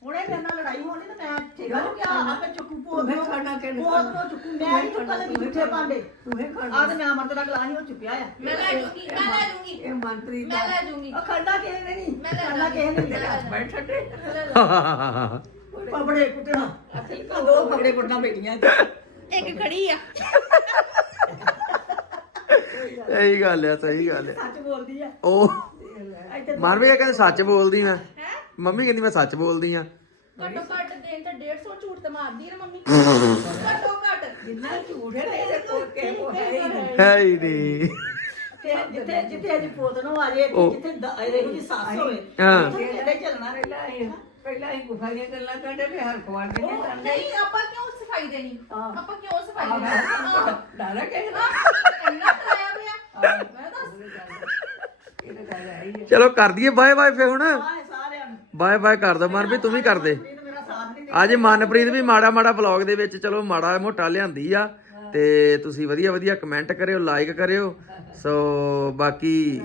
[SPEAKER 3] ਹੁਣੇ ਮੇਰੇ ਨਾਲ ਲੜਾਈ ਹੋਣੀ ਤੇ ਮੈਂ ਚੇਗਾ ਕਿ ਆ ਆ ਕੇ ਚੁੱਕੂ ਪੋਦ
[SPEAKER 2] ਤੂੰ ਹੀ ਖਾਣਾ ਕਿਹਨੇ
[SPEAKER 3] ਪੋਦ ਨੂੰ ਚੁੱਕੂ ਮੈਂ ਨਹੀਂ ਚੁੱਕਣ ਲੱਗੀ ਮਿੱਠੇ ਭਾਂਡੇ।
[SPEAKER 2] ਤੂੰ ਹੀ ਖਾਣਾ
[SPEAKER 3] ਆ ਤੇ ਮੈਂ ਅਮਰਤ ਦਾ ਗਲਾਸ ਹੀ ਉਹ ਚੁੱਕਿਆ ਆ।
[SPEAKER 4] ਮੈਂ ਲੈ ਜੂਗੀ ਮੈਂ ਲੈ ਜੂਗੀ।
[SPEAKER 2] ਇਹ ਮੰਤਰੀ
[SPEAKER 4] ਮੈਂ ਲੈ ਜੂਗੀ।
[SPEAKER 3] ਉਹ ਖੰਡਾ ਕਿਸੇ ਨੇ ਨਹੀਂ
[SPEAKER 4] ਮੈਂ ਲੈ
[SPEAKER 3] ਖੰਡਾ ਕਿਸੇ ਨੇ ਨਹੀਂ
[SPEAKER 2] ਦਾ ਬੈਠ ਛੱਡੇ
[SPEAKER 3] ਪਬੜੇ ਕੁੱਟਣਾ। ਦੋ ਪਬੜੇ ਕੁੱਟਣਾ ਬੇਟੀਆਂ
[SPEAKER 4] ਇੱਕ ਖੜੀ ਆ।
[SPEAKER 1] ਸਹੀ ਗੱਲ ਆ ਸਹੀ ਗੱਲ ਆ।
[SPEAKER 3] ਸੱਚ ਬੋਲਦੀ ਆ।
[SPEAKER 1] ਉਹ
[SPEAKER 3] ਇੱਥੇ
[SPEAKER 1] ਮਨ ਵੀ ਕਹਿੰਦੇ ਸੱਚ ਬੋਲਦੀ ਮੈਂ। ਮੰਮੀ ਕਹਿੰਦੀ ਮੈਂ ਸੱਚ ਬੋਲਦੀ ਆ।
[SPEAKER 4] ਘੱਟੋ ਘੱਟ ਦਿਨ ਤੇ 150 ਝੂਠ ਤੇ ਮਾਰਦੀ ਹੈ ਨਾ ਮੰਮੀ। ਘੱਟੋ ਘੱਟ।
[SPEAKER 2] ਜਿੰਨਾ ਝੂਠ ਹੈ ਨਾ ਇਹਦੇ ਕੋਲ ਕੇ ਕੋ ਹੈ ਹੀ ਨਹੀਂ।
[SPEAKER 1] ਹੈ ਹੀ ਨਹੀਂ।
[SPEAKER 3] ਤੇ ਜਿੱਥੇ ਜਿੱਥੇ ਅਜੀ ਪੋਤ ਨੂੰ ਆ ਜੇ
[SPEAKER 1] ਉਹ-
[SPEAKER 3] ਜਿੱਥੇ ਦ- ਇਹੋ ਜਿਹੀ ਸੱਸ ਹੋਵੇ
[SPEAKER 1] ਹਾਂ।
[SPEAKER 3] ਉੱਥੇ ਇਹਦੇ ਚੱਲਣਾ
[SPEAKER 2] ਪਹਿਲਾਂ ਇਹ। ਪਹਿਲਾਂ ਹੀ ਗੁਫਾ ਦੀਆਂ ਗੱਲਾਂ ਕਰਦੇ ਵੀ ਹਰ ਖਵਾੜ ਦੇ
[SPEAKER 4] ਉਹ
[SPEAKER 2] ਕਰਦੇ
[SPEAKER 4] ਨਹੀਂ ਆਪਾਂ ਕਿਉਂ ਸਫ਼ਾਈ ਦੇਣੀ?
[SPEAKER 3] ਹਾਂ।
[SPEAKER 4] ਆਪਾਂ ਕਿਉਂ ਸਫ਼ਾਈ
[SPEAKER 2] ਆ
[SPEAKER 4] ਦੇਣੀ?
[SPEAKER 2] ਡਾਲਾ ਕਹਿ ਨਾ
[SPEAKER 4] ਆਹ, ਇੰਨਾ ਕਰਾਇਆ ਹੋਇਆ ਮੈਂ ਦੱਸ।
[SPEAKER 2] ਇਹ ਤਾਂ ਗੱਲ ਹੈ। ਹੀ ਹੈ
[SPEAKER 1] ਚਲੋ ਕਰ ਦਈਏ ਬਾਏ ਬਾਏ ਫੇ ਹੁਣ ਬਾਏ ਬਾਏ ਕਰ ਦੋ ਮਨਪ੍ਰੀਤ ਤੂੰ ਵੀ ਕਰ ਦੇ
[SPEAKER 3] ਮੇਰਾ ਸਾਥ ਨਹੀਂ
[SPEAKER 1] ਅੱਜ ਮਨਪ੍ਰੀਤ ਵੀ ਮਾੜਾ ਮਾੜਾ ਵਲੌਗ ਦੇ ਵਿੱਚ, ਚਲੋ ਮਾੜਾ ਮੋਟਾ ਲਿਆਂਦੀ ਆ। ਤੇ ਤੁਸੀਂ ਵਧੀਆ ਵਧੀਆ ਕਮੈਂਟ ਕਰਿਓ ਲਾਈਕ ਕਰਿਓ। ਸੋ ਬਾਕੀ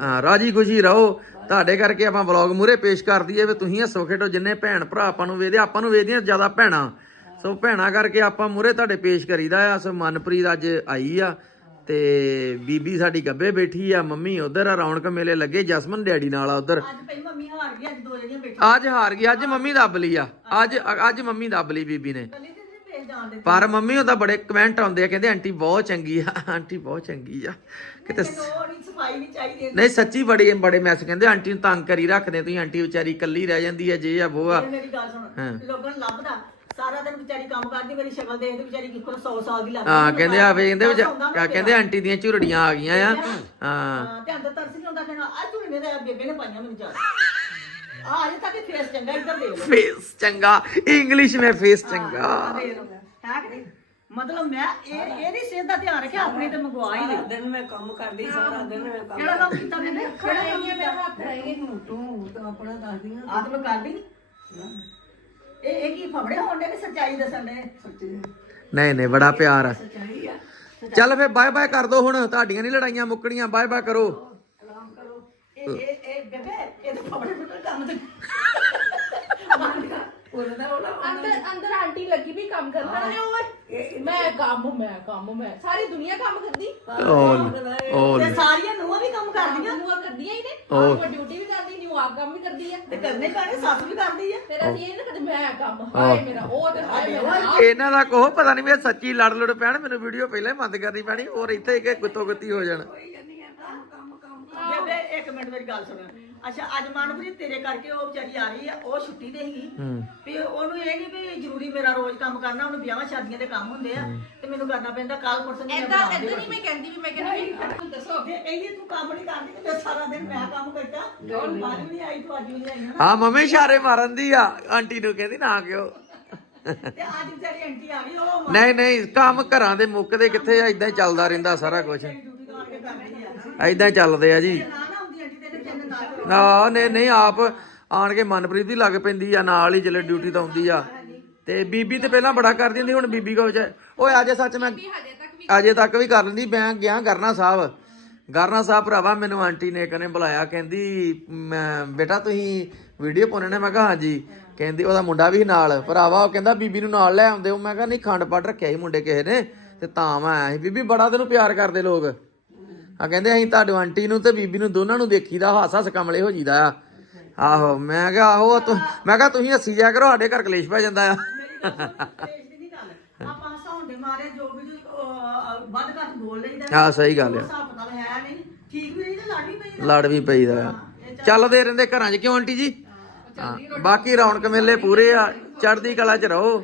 [SPEAKER 1] ਹਾਂ ਰਾਜੀ ਖੁਸ਼ੀ ਰਹੋ। ਤੁਹਾਡੇ ਕਰਕੇ ਆਪਾਂ ਵਲੌਗ ਮੂਰੇ ਪੇਸ਼ ਕਰ ਦਈਏ ਵੀ ਤੁਸੀਂ ਹੱਸੋ ਖੇਡੋ, ਜਿੰਨੇ ਭੈਣ ਭਰਾ ਆਪਾਂ ਨੂੰ ਵੇਖਦੇ, ਆਪਾਂ ਨੂੰ ਵੇਖਦੀਆਂ ਜ਼ਿਆਦਾ ਭੈਣਾਂ। ਸੋ ਭੈਣਾਂ ਕਰਕੇ ਆਪਾਂ ਮੂਰੇ ਤੁਹਾਡੇ ਪੇਸ਼ ਕਰੀਦਾ ਆ। ਸੋ ਮਨਪ੍ਰੀਤ ਅੱਜ ਆਈ ਆ। ਤੇ ਬੀਬੀ ਸਾਡੀ ਗੱਬੇ ਬੈਠੀ ਆ ਮੰਮੀ ਉਧਰ ਆ ਰੌਣਕ ਮੇਲੇ ਲੱਗੇ ਜਸਮਨ ਡੈਡੀ ਨਾਲ ਆ ਉਧਰ।
[SPEAKER 3] ਅੱਜ ਪਈ ਮੰਮੀ ਹਾਰ ਗਈ ਅੱਜ ਦੋ ਜਣੀਆਂ ਬੈਠੀਆਂ।
[SPEAKER 1] ਅੱਜ ਹਾਰ ਗਈ ਅੱਜ ਮੰਮੀ ਦੱਬ ਲਈ ਆ ਅੱਜ ਅੱਜ ਮੰਮੀ ਦੱਬ ਲਈ ਬੀਬੀ ਨੇ।
[SPEAKER 3] ਤੇ ਜਾਣ ਦੇ
[SPEAKER 1] ਪਰ ਮੰਮੀ ਉਹਦਾ ਬੜੇ ਕਮੈਂਟ ਆਉਂਦੇ ਆ ਕਹਿੰਦੇ ਆਂਟੀ ਬਹੁਤ ਚੰਗੀ ਆ ਆਂਟੀ ਬਹੁਤ ਚੰਗੀ ਆ। ਕਿਤੇ
[SPEAKER 3] ਨਹੀਂ ਸਫ਼ਾਈ ਨਹੀਂ ਚਾਹੀਦੀ
[SPEAKER 1] ਨਹੀਂ ਸੱਚੀ ਬੜੀ ਬੜੇ ਮੈਸ ਕਹਿੰਦੇ ਆਂਟੀ ਨੂੰ ਤੰਗ ਕਰੀ ਰੱਖਦੇ ਤੁਸੀਂ ਆਂਟੀ ਵਿਚਾਰੀ ਇਕੱਲੀ ਰਹਿ ਜਾਂਦੀ ਆ ਜੇ ਆ ਉਹ ਆ।
[SPEAKER 3] ਇਹ ਮੇਰੀ ਗੱਲ ਸੁਣ ਲੋਕਾਂ ਨੂੰ ਲੱਭਦਾ। ਸਾਰਾ ਦਿਨ ਵਿਚਾਰੀ ਕੰਮ ਕਰਦੀ ਮੇਰੀ ਸ਼ਕਲ ਦੇਖਦੇ ਵਿਚਾਰੀ ਕਿੱਥੋਂ 100 ਸਾਲ ਦੀ ਲੱਗਦੀ
[SPEAKER 1] ਹਾਂ ਕਹਿੰਦੇ ਆ ਵੇ ਕਹਿੰਦੇ ਵਿਚਾ- ਕਿਆ ਕਹਿੰਦੇ ਆਂਟੀ ਦੀਆਂ ਝੁਰੜੀਆਂ ਆ ਗਈਆਂ ਆ। ਹਾਂ।
[SPEAKER 3] ਤੇ ਅੰਦਰ ਤਰਸ ਨਹੀਂ ਆਉਂਦਾ ਕਹਿਣਾ ਆ ਝੁਣੇ ਮੇਰੇ ਬੇਬੇ ਨੇ ਪਾਈਆਂ ਮੈਨੂੰ ਚਾਰ ਆ ਅਜੇ ਤੱਕ ਫੇਸ ਚੰਗਾ ਇੱਧਰ ਲਓ।
[SPEAKER 1] ਫੇਸ ਚੰਗਾ ਇੰਗਲਿਸ਼ में ਫੇਸ ਚੰਗਾ।
[SPEAKER 3] ਹੈ ਕਿ ਨਹੀਂ? ਮਤਲਬ ਮੈਂ ਇਹ ਇਹਦੀ ਸਿਹਤ ਦਾ ਧਿਆਨ ਰੱਖਿਆ ਆਪਣੀ ਤੇ ਮੰਗਵਾ ਹੀ ਲਈ।
[SPEAKER 2] ਦਿਨ ਮੈਂ ਕੰਮ ਕਰਦੀ ਸਾਰਾ ਦਿਨ ਮੈਂ ਕੰਮ
[SPEAKER 3] ਕਿਹੜਾ ਕੰਮ ਕੀਤਾ ਮੈਨੇ? ਕਿਹੜਾ ਕੰਮ
[SPEAKER 4] ਮੇਰੇ ਹੱਥ ਰਹਿ ਗਏ
[SPEAKER 2] ਤੂੰ ਤਾਂ ਆਪਣਾ ਦੱਸਦੀ ਆ
[SPEAKER 3] ਆਤਮ ਕਰਦੀ। ਇਹ ਇਹ ਕੀ ਫਫੜੇ ਹੋਣੇ ਕਿ ਸੱਚਾਈ ਦੱਸਣ ਦੇ
[SPEAKER 2] ਸੱਚੀ
[SPEAKER 1] ਨਹੀਂ ਨਹੀਂ ਬੜਾ ਪਿਆਰ ਆ।
[SPEAKER 2] ਸੱਚਾਈ ਆ
[SPEAKER 1] ਚੱਲ ਫੇ ਬਾਏ ਬਾਏ ਕਰ ਦੋ ਹੁਣ ਤੁਹਾਡੀਆਂ ਨਹੀਂ ਲੜਾਈਆਂ ਮੁੱਕਣੀਆਂ ਬਾਏ ਬਾਏ ਕਰੋ।
[SPEAKER 2] ਸਲਾਮ ਕਰੋ।
[SPEAKER 3] ਇਹ ਇਹ ਇਹ ਬੇਬੇ ਇਹ ਤਾਂ ਫਫੜੇ ਫੁੱਟਣ ਕੰਮ ਤੇ
[SPEAKER 2] ਉਹਦਾ ਉਹਦਾ
[SPEAKER 4] ਅੰਦਰ ਅੰਦਰ ਆਂਟੀ ਲੱਗੀ ਵੀ ਕੰਮ ਕਰਨ ਅਰੇ ਓਏ ਮੈਂ ਕੰਮ ਮੈਂ ਕੰਮ ਮੈਂ। ਸਾਰੀ ਦੁਨੀਆ ਕੰਮ ਕਰਦੀ।
[SPEAKER 1] ਓਲ ਓਲ।
[SPEAKER 3] ਤੇ ਸਾਰੀਆਂ ਨੂੰਹਾਂ ਵੀ ਕੰਮ ਕਰਦੀਆਂ।
[SPEAKER 4] ਨੂੰਹਾਂ ਕਰਦੀਆਂ ਹੀ ਨੇ।
[SPEAKER 1] ਉਹ।
[SPEAKER 4] ਆਪ ਡਿਊਟੀ ਵੀ ਕਰਦੀ ਨਿਊ ਆਪ ਕੰਮ ਵੀ ਕਰਦੀ ਆ।
[SPEAKER 3] ਤੇ ਕਰਨੇ ਪੈਣੇ ਸੱਸ ਵੀ ਕਰਦੀ ਆ।
[SPEAKER 4] ਫਿਰ ਅਸੀਂ ਇਹ ਨਾ ਕਦੇ ਮੈਂ ਕੰਮ ਹਾਏ ਮੇਰਾ ਉਹ ਤੇ ਹਾਏ ਮੇਰਾ ਆਹ।
[SPEAKER 1] ਇਹਨਾਂ ਦਾ ਕੋਹ ਪਤਾ ਨਹੀਂ ਵੀ ਇਹ ਸੱਚੀ ਲੜ ਲੜ ਪੈਣ ਮੈਨੂੰ ਵੀਡੀਓ ਪਹਿਲਾਂ ਹੀ ਬੰਦ ਕਰਨੀ ਪੈਣੀ ਹੋਰ ਇੱਥੇ ਗੁੱਤੋ ਗੁੱਤੀ ਹੋ ਜਾਣ।
[SPEAKER 3] ਬੇਬੇ ਇੱਕ ਮਿੰਟ ਮੇਰੀ ਗੱਲ ਸੁਣ। ਅੱਛਾ ਅੱਜ ਮਨਪ੍ਰੀਤ ਤੇਰੇ ਕਰਕੇ ਉਹ ਵਿਚਾਰੀ ਆ ਰਹੀ ਆ ਉਹ ਛੁੱਟੀ ਤੇ ਸੀਗੀ। ਵੀ ਉਹਨੂੰ ਇਹ ਨਹੀਂ ਵੀ ਜ਼ਰੂਰੀ ਮੇਰਾ ਰੋਜ਼ ਕੰਮ ਕਰਨਾ ਉਹਨੂੰ ਵਿਆਹਾਂ ਸ਼ਾਦੀਆਂ ਦੇ ਕੰਮ ਹੁੰਦੇ ਆ ਤੇ ਮੈਨੂੰ ਕਰਨਾ ਪੈਂਦਾ ਕੱਲ ਪਰਸੋਂ ਨੂੰ ਮੈਂ
[SPEAKER 4] ਏਦਾਂ
[SPEAKER 3] ਬਣਾ
[SPEAKER 4] ਨਹੀਂ ਮੈਂ ਕਹਿੰਦੀ ਵੀ ਮੈਂ ਕਹਿੰਦੀ ਵੀ ਦੱਸੋ।
[SPEAKER 3] ਤੇ ਕਹਿੰਦੀ ਤੂੰ ਕੰਮ ਨਹੀਂ ਕਰਦੀ ਤੇ ਸਾਰਾ ਦਿਨ ਮੈਂ ਕੰਮ ਕਰਦਾ। ਅੱਜ ਵੀ ਨਹੀਂ ਆਈ ਤੂੰ ਅੱਜ ਵੀ ਨਹੀਂ ਆਈ ਹਨਾ?
[SPEAKER 1] ਹਾਂ ਮੰਮੀ ਇਸ਼ਾਰੇ ਮਾਰਨ ਦੀ ਆ। ਆਂਟੀ ਨੂੰ ਕਹਿੰਦੀ ਨਾ ਕਿਉਂ।
[SPEAKER 3] ਤੇ ਅੱਜ ਵਿਚਾਰੀ ਆਂਟੀ ਆ ਗਈ ਉਹ
[SPEAKER 1] ਨਹੀਂ ਨਹੀਂ ਕੰਮ ਘਰਾਂ ਦੇ ਮੁੱਕਦੇ ਕਿੱਥੇ ਆ ਇਦਾਂ ਹੀ ਚੱਲਦਾ ਰਹਿੰਦਾ ਸਾਰਾ ਕੁਝ
[SPEAKER 3] ਡਿਊਟੀ ਆ ਆ।
[SPEAKER 1] ਇਦਾਂ ਹੀ ਚੱਲਦੇ ਆ ਜੀ।
[SPEAKER 3] ਨਾ
[SPEAKER 1] ਨਹੀਂ ਨਹੀਂ ਆਪ ਆਣ ਕੇ ਮਨਪ੍ਰੀਤ ਵੀ ਲੱਗ ਪੈਂਦੀ ਆ ਨਾਲ ਹੀ ਜਿਹੜੇ ਡਿਊਟੀ ਤੋਂ ਆਉਂਦੀ ਆ। ਤੇ ਬੀਬੀ ਤੇ ਪਹਿਲਾਂ ਬੜਾ ਕਰਦੀ ਹੁੰਦੀ ਹੁਣ ਬੀਬੀ ਕੋ ਓਏ ਅੱਜ ਸੱਚ ਮੈਂ ਅਜੇ ਤੱਕ ਵੀ ਕਰ ਲੈਂਦੀ ਮੈਂ ਗਿਆ ਗਰਨਾ ਸਾਹਿਬ। ਗਰਨਾ ਸਾਹਿਬ ਭਰਾਵਾ ਮੈਨੂੰ ਆਂਟੀ ਨੇ ਕਨੇ ਬੁਲਾਇਆ ਕਹਿੰਦੀ ਮੈਂ ਬੇਟਾ ਤੁਸੀਂ ਵੀਡੀਓ ਪਾਉਣੇ ਨੇ? ਮੈਂ ਕਿਹਾ ਹਾਂਜੀ। ਕਹਿੰਦੀ ਉਹਦਾ ਮੁੰਡਾ ਵੀ ਨਾਲ। ਭਰਾਵਾ ਉਹ ਕਹਿੰਦਾ ਬੀਬੀ ਨੂੰ ਨਾਲ ਲੈ ਆਉਂਦੇ ਹੋ। ਮੈਂ ਕਿਹਾ ਨਹੀਂ ਖੰਡ ਪਾਠ ਰੱਖਿਆ ਸੀ ਮੁੰਡੇ ਕਿਸੇ ਨੇ ਤੇ ਤਾਂ ਮੈਂ ਆਇਆ ਸੀ। ਬੀਬੀ ਬੜਾ ਤੈਨੂੰ ਪਿਆਰ ਕਰਦੇ ਲੋਕ। ਆ ਕਹਿੰਦੇ ਅਸੀਂ ਤੁਹਾਡੇ ਆਂਟੀ ਨੂੰ ਤੇ ਬੀਬੀ ਨੂੰ ਦੋਨਾਂ ਨੂੰ ਦੇਖੀਦਾ ਹਾਸਾ ਹੱਸ ਕਮਲੇ ਹੋ ਜੀਦਾ ਆ। ਆਹੋ ਮੈਂ ਕਿਹਾ ਆਹੋ ਤੂੰ ਮੈਂ ਕਿਹਾ ਤੁਸੀਂ ਹੱਸੀ ਜਾ ਕਰੋ ਸਾਡੇ ਘਰ ਕਲੇਸ਼ ਪੈ ਜਾਂਦਾ ਆ।
[SPEAKER 3] ਆਪਾਂ ਹਸਾਉਣ ਦੇ ਮਾਰੇ ਜੋ ਵੀ ਅਹ, ਵੱਧ ਘੱਟ ਬੋਲ ਲਈਦਾ
[SPEAKER 1] ਹਾਂ ਸਹੀ ਗੱਲ ਆ।
[SPEAKER 3] ਹਿਸਾਬ ਪਤਾ ਹੈ ਨਹੀਂ। ਠੀਕ ਵੀ ਨਹੀਂ ਤੇ ਲਾਡੀ ਪਈ
[SPEAKER 1] ਲੜ ਵੀ ਪਈਦਾ ਆ। ਚੱਲਦੇ ਰਹਿੰਦੇ ਘਰਾਂ 'ਚ ਕਿਉਂ ਆਂਟੀ ਜੀ? ਹਾਂ, ਬਾਕੀ ਰੌਣਕ ਮੇਲੇ ਪੂਰੇ ਆ ਚੜ੍ਹਦੀ ਕਲਾ 'ਚ ਰਹੋ।